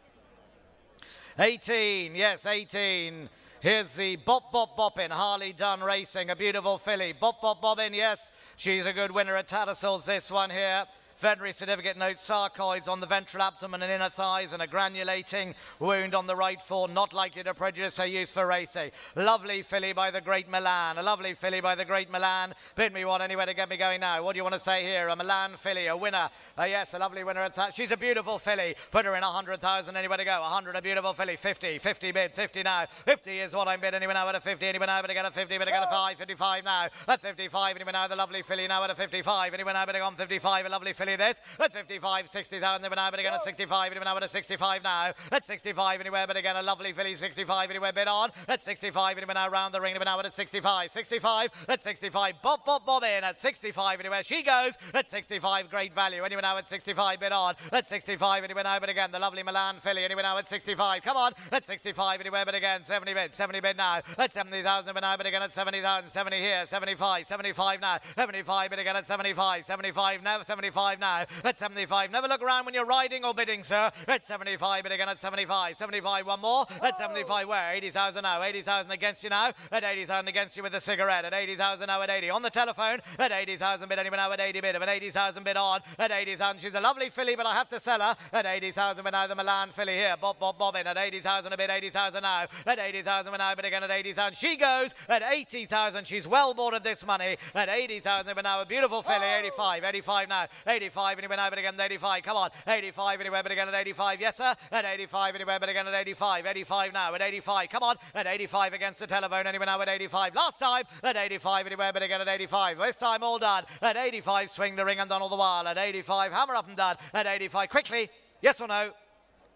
18. Yes, 18. Here's the Bop Bop Bobbin, Harley Dunn Racing, a beautiful filly. Bop Bop Bobbin, yes, she's a good winner at Tattersalls, this one here. Veterinary certificate notes sarcoids on the ventral abdomen and inner thighs and a granulating wound on the right fore, not likely to prejudice her use for racing. Lovely filly by the great Milan. A lovely filly by the great Milan. Bid me one anywhere to get me going now. What do you want to say here? A Milan filly, a winner. Yes, a lovely winner at she's a beautiful filly. Put her in 100,000 anywhere to go. 100, a beautiful filly. 50, 50 bid, 50 now. 50 is what I'm bid anywhere now at a 50. Anywhere now, but again at 50, but again at 5, 55 now. At 55, anywhere now, the lovely filly now at a 55. Anywhere now, but on 55, a lovely filly this. At 55, 60,000 anywhere now, but again at 65, anywhere now at a 65 now. At 65 anywhere, but again a lovely filly. 65 anywhere bid on. At 65 anywhere now round the ring, anywhere now at 65. 65 at 65. Bop Bop Bobbin at 65 anywhere she goes. At 65, great value. Anywhere now at 65 bid on. At 65 anywhere now, but again the lovely Milan filly. Anywhere now at 65. Come on. At 65 anywhere, but again 70 bid. 70 bid now. At 70,000 but now, but again at 70,000. 70 here. 75. 75 now. 75 but again at 75. 75 now. 75 now. At 75. Never look around when you're riding or bidding, sir. At 75, but again at 75. 75, one more. At 75, where? 80,000 now. 80,000 against you now. At 80,000 against you with a cigarette. At 80,000 now at 80. On the telephone. At 80,000 bid anywhere now at 80 bid. At 80,000 bid on. At 80,000. She's a lovely filly, but I have to sell her. At 80,000 but now the Milan filly here. Bop Bop Bobbin. At 80,000 a bid. 80,000 now. At 80,000 but now, but again at 80,000. She goes. At 80,000. She's well boarded this money. At 80,000 but now a beautiful filly. 85. 85 now. 85 anywhere now, but again at 85. Come on. 85 anywhere, but again at 85. Yes, sir. At 85 anywhere, but again at 85. 85 now. At 85. Come on. At 85 against the telephone. Anywhere now at 85. Last time at 85 anywhere, but again at 85. This time all done. At 85, swing the ring and done all the while. At 85, hammer up and done. At 85, quickly. Yes or no?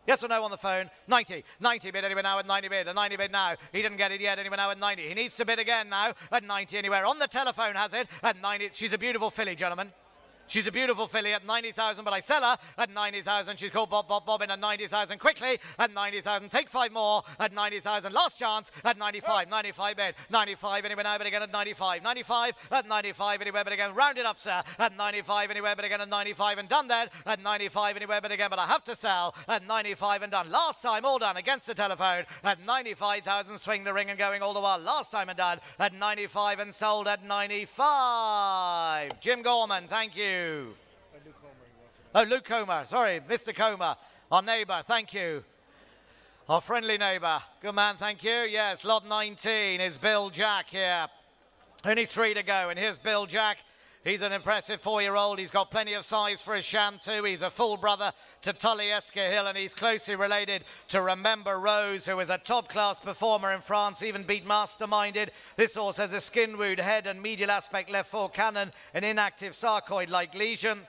Yes or no on the phone? 90. 90 bid anywhere now at 90 bid. A 90 bid now. He didn't get it yet anywhere now at 90. He needs to bid again now at 90 anywhere. On the telephone has it at 90. She's a beautiful filly, gentlemen. She's a beautiful filly at 90,000, but I sell her at 90,000. She's called Bop Bop Bobbin at 90,000. Quickly at 90,000. Take 5 more at 90,000. Last chance at 95. 95 bid. 95 anywhere now, but again at 95. 95 at 95 anywhere, but again. Round it up, sir. At 95 anywhere, but again at 95 and done then. At 95 anywhere, but again. But I have to sell at 95 and done. Last time, all done against the telephone at 95,000. Swing the ring and going all the while. Last time and done at 95 and sold at 95. Jim Gorman, thank you. Oh, Luke Comer. Sorry, Mr. Comer. Our neighbour, thank you. Our friendly neighbour. Good man, thank you. Yes, lot 19 is Bill Jack here. Only 3 to go, and here's Bill Jack. He's an impressive 4-year-old. He's got plenty of size for his sham too. He's a full brother to Tully Escahill, and he's closely related to Remember Rose, who is a top-class performer in France, even beat Masterminded. This horse has a skin wound head and medial aspect left fore cannon, an inactive sarcoid-like lesion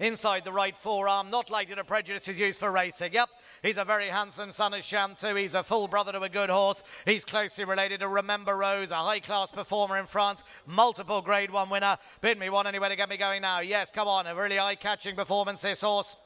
inside the right forearm, not likely to prejudice his use for racing. Yep, he's a very handsome son of Sham too. He's a full brother to a good horse. He's closely related to Remember Rose, a high-class performer in France, multiple Grade 1 winner. Bid me one anywhere to get me going now. Yes, come on, a really eye-catching performance, this horse.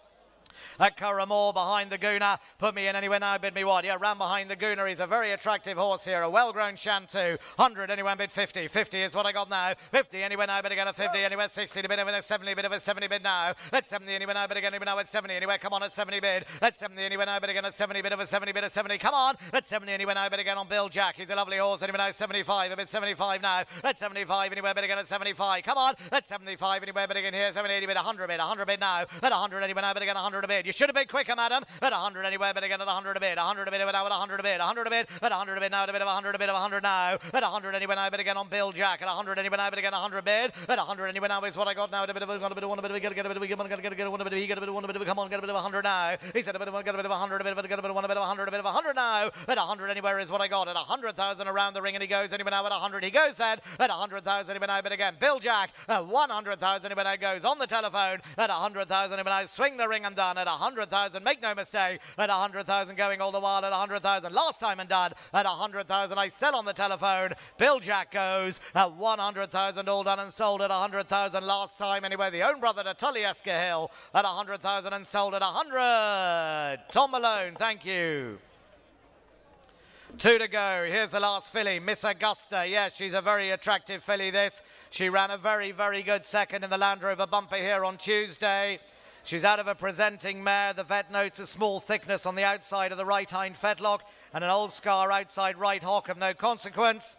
At Curramore behind the Gooner. Put me in anywhere now, bid me what? Yeah, ran behind the Gooner. He's a very attractive horse here. A well-grown Shantou. 100 anywhere, bid 50. 50 is what I got now. 50 anywhere now, bid again at 50. Anywhere 60 to bid anywhere 70, bid of a 70 bid now. At 70 anywhere now, bid again anywhere now at 70. Anywhere, come on at 70 bid. At 70 anywhere now, bid again at 70, bid of a 70, bid of 70. Come on at 70 anywhere now, bid again on Bill Jack. He's a lovely horse. Anywhere now 75, a bid 75 now. At 75 anywhere, bid again at 75. Come on at 75 anywhere, bid again here. 70, 80 bid, 100 bid, 100 bid now. At 100 anywhere now, bid again 100 a bid. You should have been quicker, madam. At 100 anywhere, but again at 100 a bid. 100 a bid now at 100 a bid. 100 a bid at 100 a bid now at a bid of 100 a bid of 100 now. At 100 anywhere now, but again on Bill Jack. At 100 anywhere now, but again 100 bid. At 100 anywhere now is what I got now. At a bit of a bit of one, a bit of get a bit of get a bit of get one, a bit of he get a bit of one, a bit of come on, get a bit of 100 now. He said a bit of get a bit of 100, a bit of get a bit of one, a bit of 100, a bit of 100 now. At 100 anywhere is what I got. At 100,000 around the ring, and he goes anywhere now at 100. He goes then at 100,000 anywhere now, but again Bill Jack at 100,000 anywhere now goes on the telephone. At 100,000 anywhere now, swing the ring and done. At 100,000, make no mistake. At 100,000 going all the while. At 100,000 last time and done. At 100,000 I sell on the telephone. Bill Jack goes at 100,000 all done and sold. At 100,000 last time anyway. The own brother to Tully Escahill at 100,000 and sold at 100. Tom Malone, thank you. 2 to go. Here's the last filly, Miss Augusta. Yes, she's a very attractive filly, this. She ran a very, very good second in the Land Rover bumper here on Tuesday. She's out of a presenting mare. The vet notes a small thickness on the outside of the right hind fetlock and an old scar outside right hock of no consequence.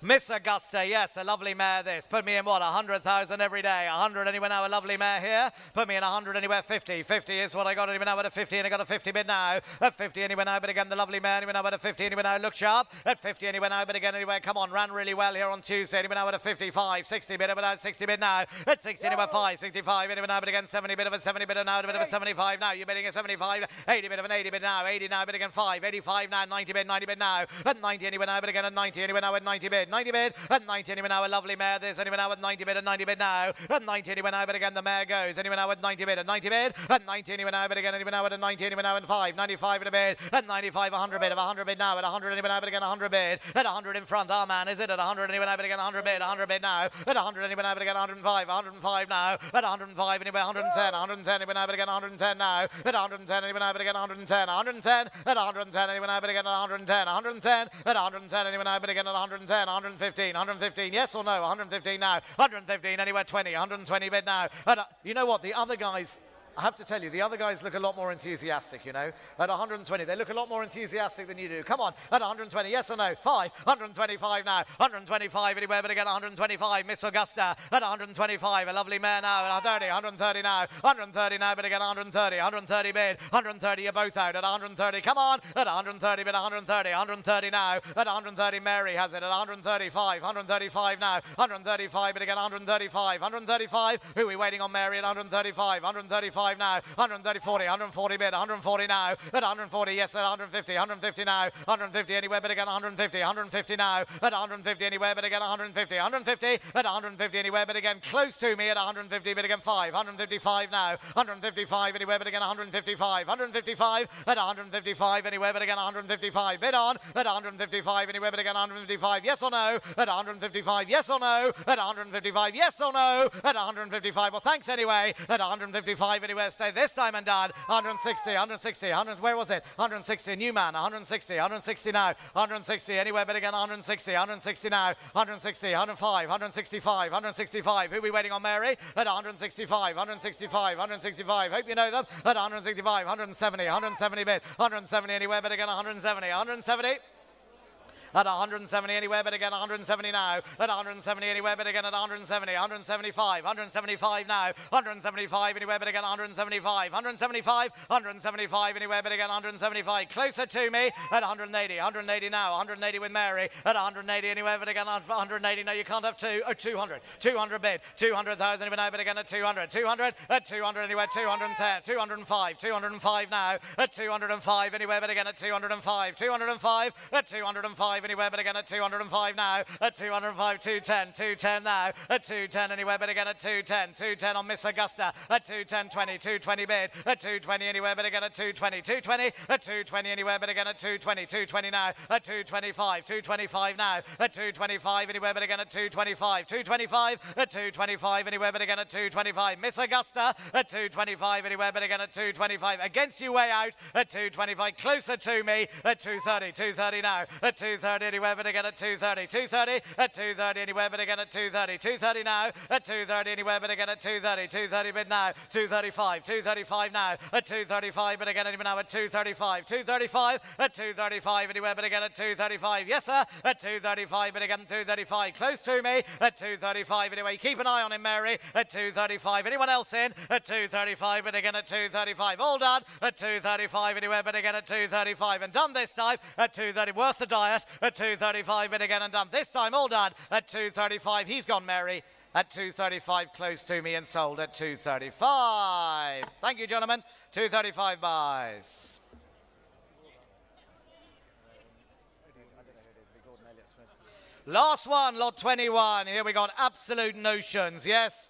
Miss Augusta, yes, a lovely mare this. Put me in what, 100,000 every day. 100 anywhere now, a lovely mare here. Put me in 100 anywhere, 50. 50 is what I got anywhere now at a 50, and I got a 50 bid now. At 50 anywhere now, but again the lovely mare anywhere now at a 50 anywhere now. Look sharp. At 50 anywhere now, but again anywhere. Come on, ran really well here on Tuesday. Anywhere now at a 55. 60 bid, anywhere now, 60 bid now. At 60 anywhere 5. 65 anywhere now, but again 70 bid of a 70 bid now. A bit of a 75 now. You're bidding a 75. 80 bid of an 80 bid now. 80 now, but again 5. 85 now. 90 bid. 90 bid now. At 90 anywhere now, but again at 90 anywhere now at 90 bid. 90 bid. At 90 anywhere now, a lovely mare this. Anywhere now at 90 bid. At 90 bid now. At 90 anywhere now, but again the mare goes. Anywhere now at 90 bid. At 90 bid. At 90 anywhere now, but again anywhere now at a 90 anywhere now at 5. 95 at a bid. At 95 100 bid. Of 100 bid now. At 100 anywhere now, but again 100 bid. At 100 in front. Our man is it? At 100 anywhere now, but again 100 bid. 100 bid now. At 100 anywhere now, but again 105. 105 now. At 105 anywhere 110. 110 anywhere now, but again 110 now. At 110 anywhere now, but again 110. 110 at 110 anywhere now, but again at 110. 110 at 110 anywhere now, but again at 110. 115. 115. Yes or no? 115 now. 115 anywhere 20. 120 bid now. And, you know what? The other guys, I have to tell you, the other guys look a lot more enthusiastic, you know. At 120, they look a lot more enthusiastic than you do. Come on, at 120, yes or no? 5, 125 now. 125 anywhere, but again 125. Miss Augusta at 125. A lovely mare now at 130, 130 now. 130 now, but again 130. 130 bid. 130, you're both out at 130. Come on, at 130 bid, 130. 130 now. At 130, Mary has it at 135. 135 now. 135 bid again 135. 135. Who are we waiting on, Mary at 135? 135. 135 now, 130, 40, 140 bid, 140 now, at 140, yes, at 150, 150 now, 150 anywhere but again 150, 150 now, at 150 anywhere but again 150, 150, at 150 anywhere but again close to me at 150 but again 5, 155 now, 155 anywhere but again 155, 155, at 155 anywhere but again 155, bid on, at 155 anywhere but again 155, yes or no, at 155, yes or no, at 155, yes or no, at 155, well thanks anyway, at 155 anywhere, stay this time and done, 160, 160, 100, where was it, 160, new man, 160, 160 now, 160 anywhere but again 160, 160 now, 160, 105, 165, 165, who are we waiting on, Mary, at 165, 165, 165, hope you know them, at 165, 170, 170 bid, 170 anywhere but again 170, 170. At 170 anywhere but again 170 now, at 170 anywhere but again at 170, 175, 175 now, 175 anywhere but again 175, 175, 175 anywhere but again 175, closer to me at 180, 180 now, 180 with Mary, at 180 anywhere but again 180, no you can't have two, 200, 200 bid, 200,000 anywhere now but again at 200, 200, at 200 anywhere, 210, 205, 205 now, at 205 anywhere but again at 205, 205, at 205 anywhere but again at 205 now, at 205, 210, 210 now, at 210 anywhere but again at 210, 210 on Miss Augusta, at 210, 20, 220 bid, at 220 anywhere but again at 220, 220, at 220 anywhere but again at 220, 220 now, at 225, 225 now, at 225 anywhere but again at 225, 225, at 225 anywhere but again at 225, Miss Augusta, at 225 anywhere but again at 225, against you way out, at 225, closer to me, at 230, 230 now, at 230 anywhere but again at 230, 230, at 230 anywhere but again at 230, 230 now, at 230 anywhere but again at 230, 230 bid now, 235, 235 now, at 235 but again anywhere now at 235, 235, at 235 anywhere but again at 235, yes sir, at 235 but again 235, close to me, at 235 anyway, keep an eye on him Mary, at 235, anyone else in, at 235 but again at 235, all done, at 235 anywhere but again at 235, and done this time, at 230, worth the diet, at 235 but again and done, this time all done, at 235, he's gone Mary, at 235 close to me and sold at 235. Thank you gentlemen, 235 buys. Last one, lot 21, here we got Absolute Notions, yes,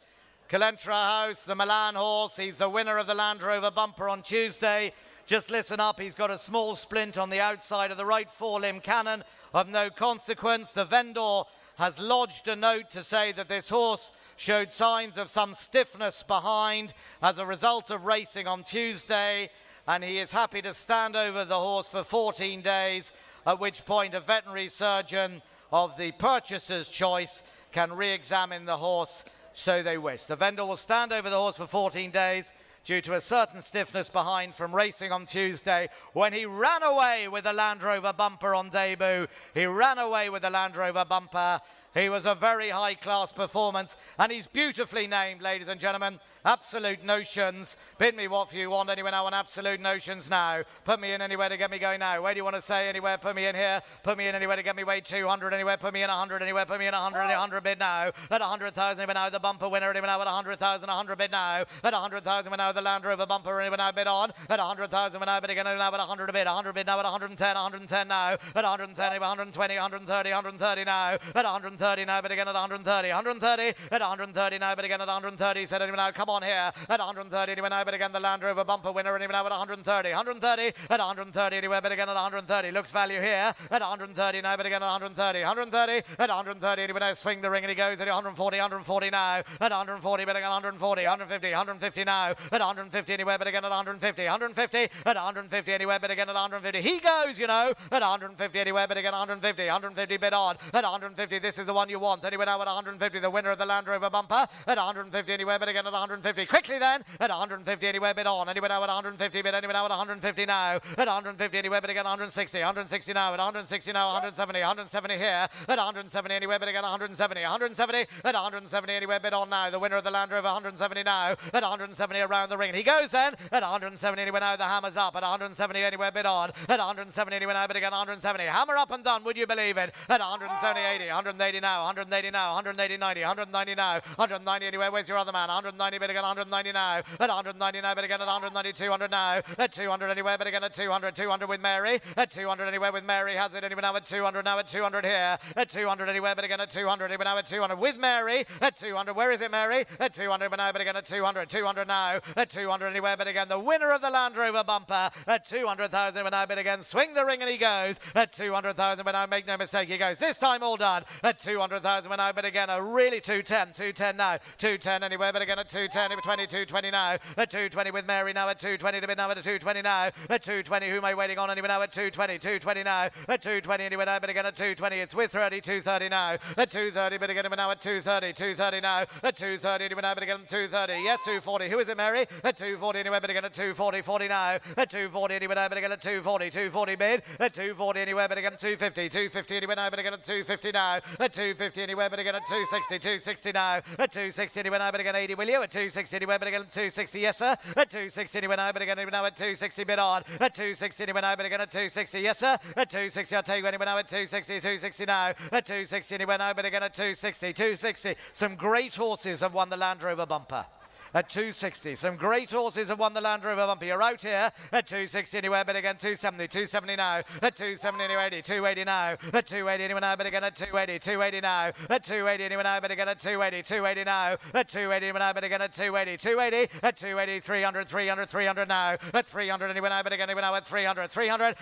Calentra House, the Milan horse, he's the winner of the Land Rover bumper on Tuesday. Just listen up, he's got a small splint on the outside of the right forelimb cannon of no consequence. The vendor has lodged a note to say that this horse showed signs of some stiffness behind as a result of racing on Tuesday, and he is happy to stand over the horse for 14 days, at which point a veterinary surgeon of the purchaser's choice can re-examine the horse so they wish. The vendor will stand over the horse for 14 days due to a certain stiffness behind from racing on Tuesday when he ran away with the Land Rover bumper on debut. He ran away with the Land Rover bumper. He was a very high-class performance, and he's beautifully named, ladies and gentlemen. Absolute Notions. Bid me what you want. Anywhere now on Absolute Notions now. Put me in anywhere to get me going now. Where do you want to say? Anywhere. Put me in here. Put me in anywhere to get me weight 200. Anywhere. Put me in 100. Anywhere. Put me in 100. 100 bid now. At 100,000. Anywhere now. The bumper winner. Anywhere now at 100,000. 100 bid now. At 100,000. Now the Land Rover bumper. Anywhere now bid on. At 100,000. Now bid again. Now at 100 bid. 100 bid now at 110. 110 now. At 110. 120. 130. 130 now. At 130 now. But again at 130. 130. At 130 now. But again at 130. Said anywhere now. Come on here. At 130 anywhere now, but again the Land Rover bumper winner anywhere now at 130, 130, at 130 anywhere, but again at 130, looks value here, at 130 now, but again at 130, 130, at 130 anywhere now, swing the ring and he goes at 140, 140 now, at 140, but again 140, 150, 150 now, at 150 anywhere, but again at 150, 150, at 150 anywhere, but again at 150, he goes, you know, at 150 anywhere, but again 150, 150 bid on, at 150, this is the one you want, anywhere now at 150, the winner of the Land Rover bumper, at 150 anywhere, but again at 150, quickly then, at 150 anywhere bid on, anywhere now at 150 bid, anywhere now at 150 now, at 150 anywhere but again 160, 160 now, at 160 now, 170, 170 here, at 170 anywhere but again 170, 170, at 170 anywhere bid on now, the winner of the Land Rover 170 now, at 170 around the ring, he goes then, at 170 anywhere now, the hammer's up, at 170 anywhere bid on, at 170 anywhere now, but again 170, hammer up and done, would you believe it, at 170, 80, 180 180 now, 180 now, 180, 90, 190 now, 190 anywhere. Where's your other man? 190 bid again, 190 now, at 190 now, bid again at 190, 200 now, at 200 anywhere, bid again at 200, 200 with Mary, at 200 anywhere with Mary, has it anywhere now at 200 now, at 200 here, at 200 anywhere, bid again at 200, anywhere now at 200 with Mary, at 200, where is it Mary? At 200 but now, bid again at 200, 200 now, at 200 anywhere, bid again, the winner of the Land Rover bumper, at 200,000 but now, bid again, swing the ring and he goes, at 200,000 but now, make no mistake, he goes, this time all done, at 200,000 but now, bid again, a really 210 now, 210 anywhere, but again at 210, 220 now, at 220 with Mary now, at 220 to bid now, at 220 now, at 220, who am I waiting on anyway now, at 220 now, at 220 anyway now, but again at 220, it's with 30, 230 now, at 230, but again now at 230 now, at 230 anyway now, but again 230, yes, 240, who is it Mary? At 240 anyway, but again at 240, 40 now, at 240 anyway now, but again at 240 bid, at 240 anywhere, but again 250 anyway now, but again at 250 now, at 250 anywhere, but again at 260 now, at 260 anyway now, but again 80 will you, at 260 anywhere, but again at 260, yes sir, at 260 anyway now, but again now at 260 bid on, at 260 anyway now, but again at 260, yes sir, at 260, I'll take you anyway now at 260 now, at 260 anyway now, but again at 260, some great horses have won the Land Rover bumper. At 260, some great horses have won the Land Rover bumper. You're out here at 260 anywhere, but again 270 now, at 270 anyway, 280 now, at 280 anyway now, but again at 280 now, at 280 anyway now, but again at 280 now, at 280 anyway now, but again at 280, at 280, 300 now, at 300 anyway now, but again now at 300,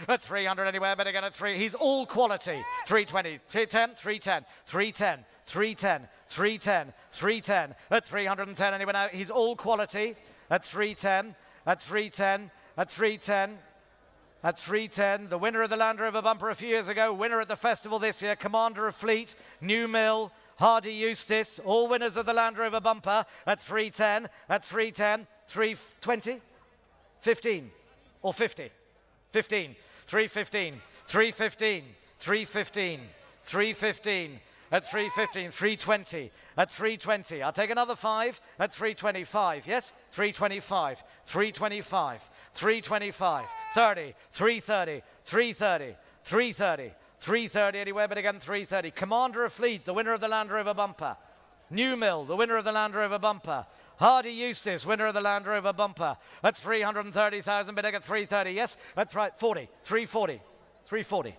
at 300 anywhere, but again at 3, he's all quality, 320, 310, at 310 anyway now, he's all quality, at 310, the winner of the Land Rover bumper a few years ago, winner at the festival this year, Commander of Fleet, New Mill, Hardy Eustace, all winners of the Land Rover bumper, at 310, 320, 15, or 50, 15, 315, at 315, 320, at 320. I'll take another 5 at 325. Yes? 325, 325, 30, 330 anywhere, but again 330. Commander of Fleet, the winner of the Land Rover bumper. New Mill, the winner of the Land Rover bumper. Hardy Eustace, winner of the Land Rover bumper. At 330,000, but again 330. Yes? That's right. 40, 340. 340,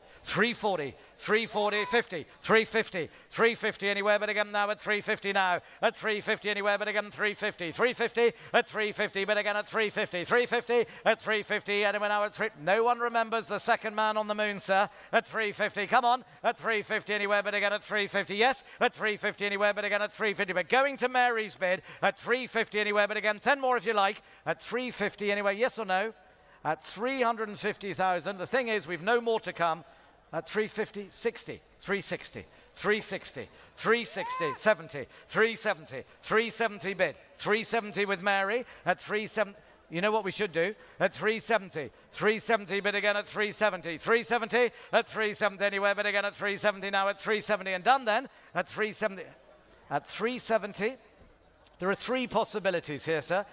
50, 350 anywhere, but again now at 350 now, at 350 anywhere, but again 350, at 350, but again at 350, at 350, anywhere now at 3, no one remembers the second man on the moon, sir, at 350, come on, at 350 anywhere, but again at 350, yes, at 350 anywhere, but again at 350, but going to Mary's bid, at 350 anywhere, but again 10 more if you like, at 350 anywhere, yes or no? At 350,000, the thing is, we've no more to come. At 350, 60, 360, 360, 360, 70, 370, 370 bid, 370 with Mary, at 370, you know what we should do? At 370 bid again at 370, at 370 anywhere, but again at 370 now, at 370 and done then, at 370, there are 3 possibilities here, sir.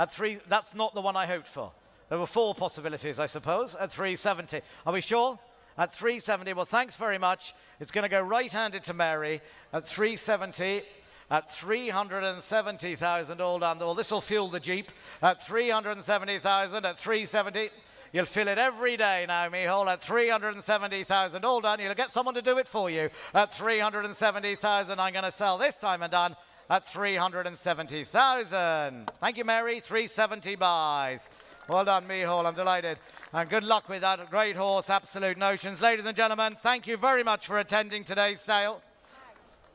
At 3, that's not the one I hoped for. There were 4 possibilities, I suppose, at 370. Are we sure? At 370, well, thanks very much. It's going to go right-handed to Mary at 370, at 370,000 all done. Well, this will fuel the Jeep. At 370,000, at 370. You'll feel it every day now, Mihal, at 370,000 all done. You'll get someone to do it for you. At 370,000, I'm going to sell this time and done at 370,000. Thank you, Mary. 370 buys. Well done, Mihal. I'm delighted. And good luck with that great horse, Absolute Notions. Ladies and gentlemen, thank you very much for attending today's sale.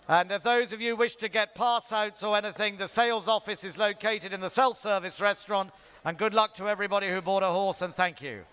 And if those of you wish to get pass outs or anything, the sales office is located in the self-service restaurant. And good luck to everybody who bought a horse, and thank you.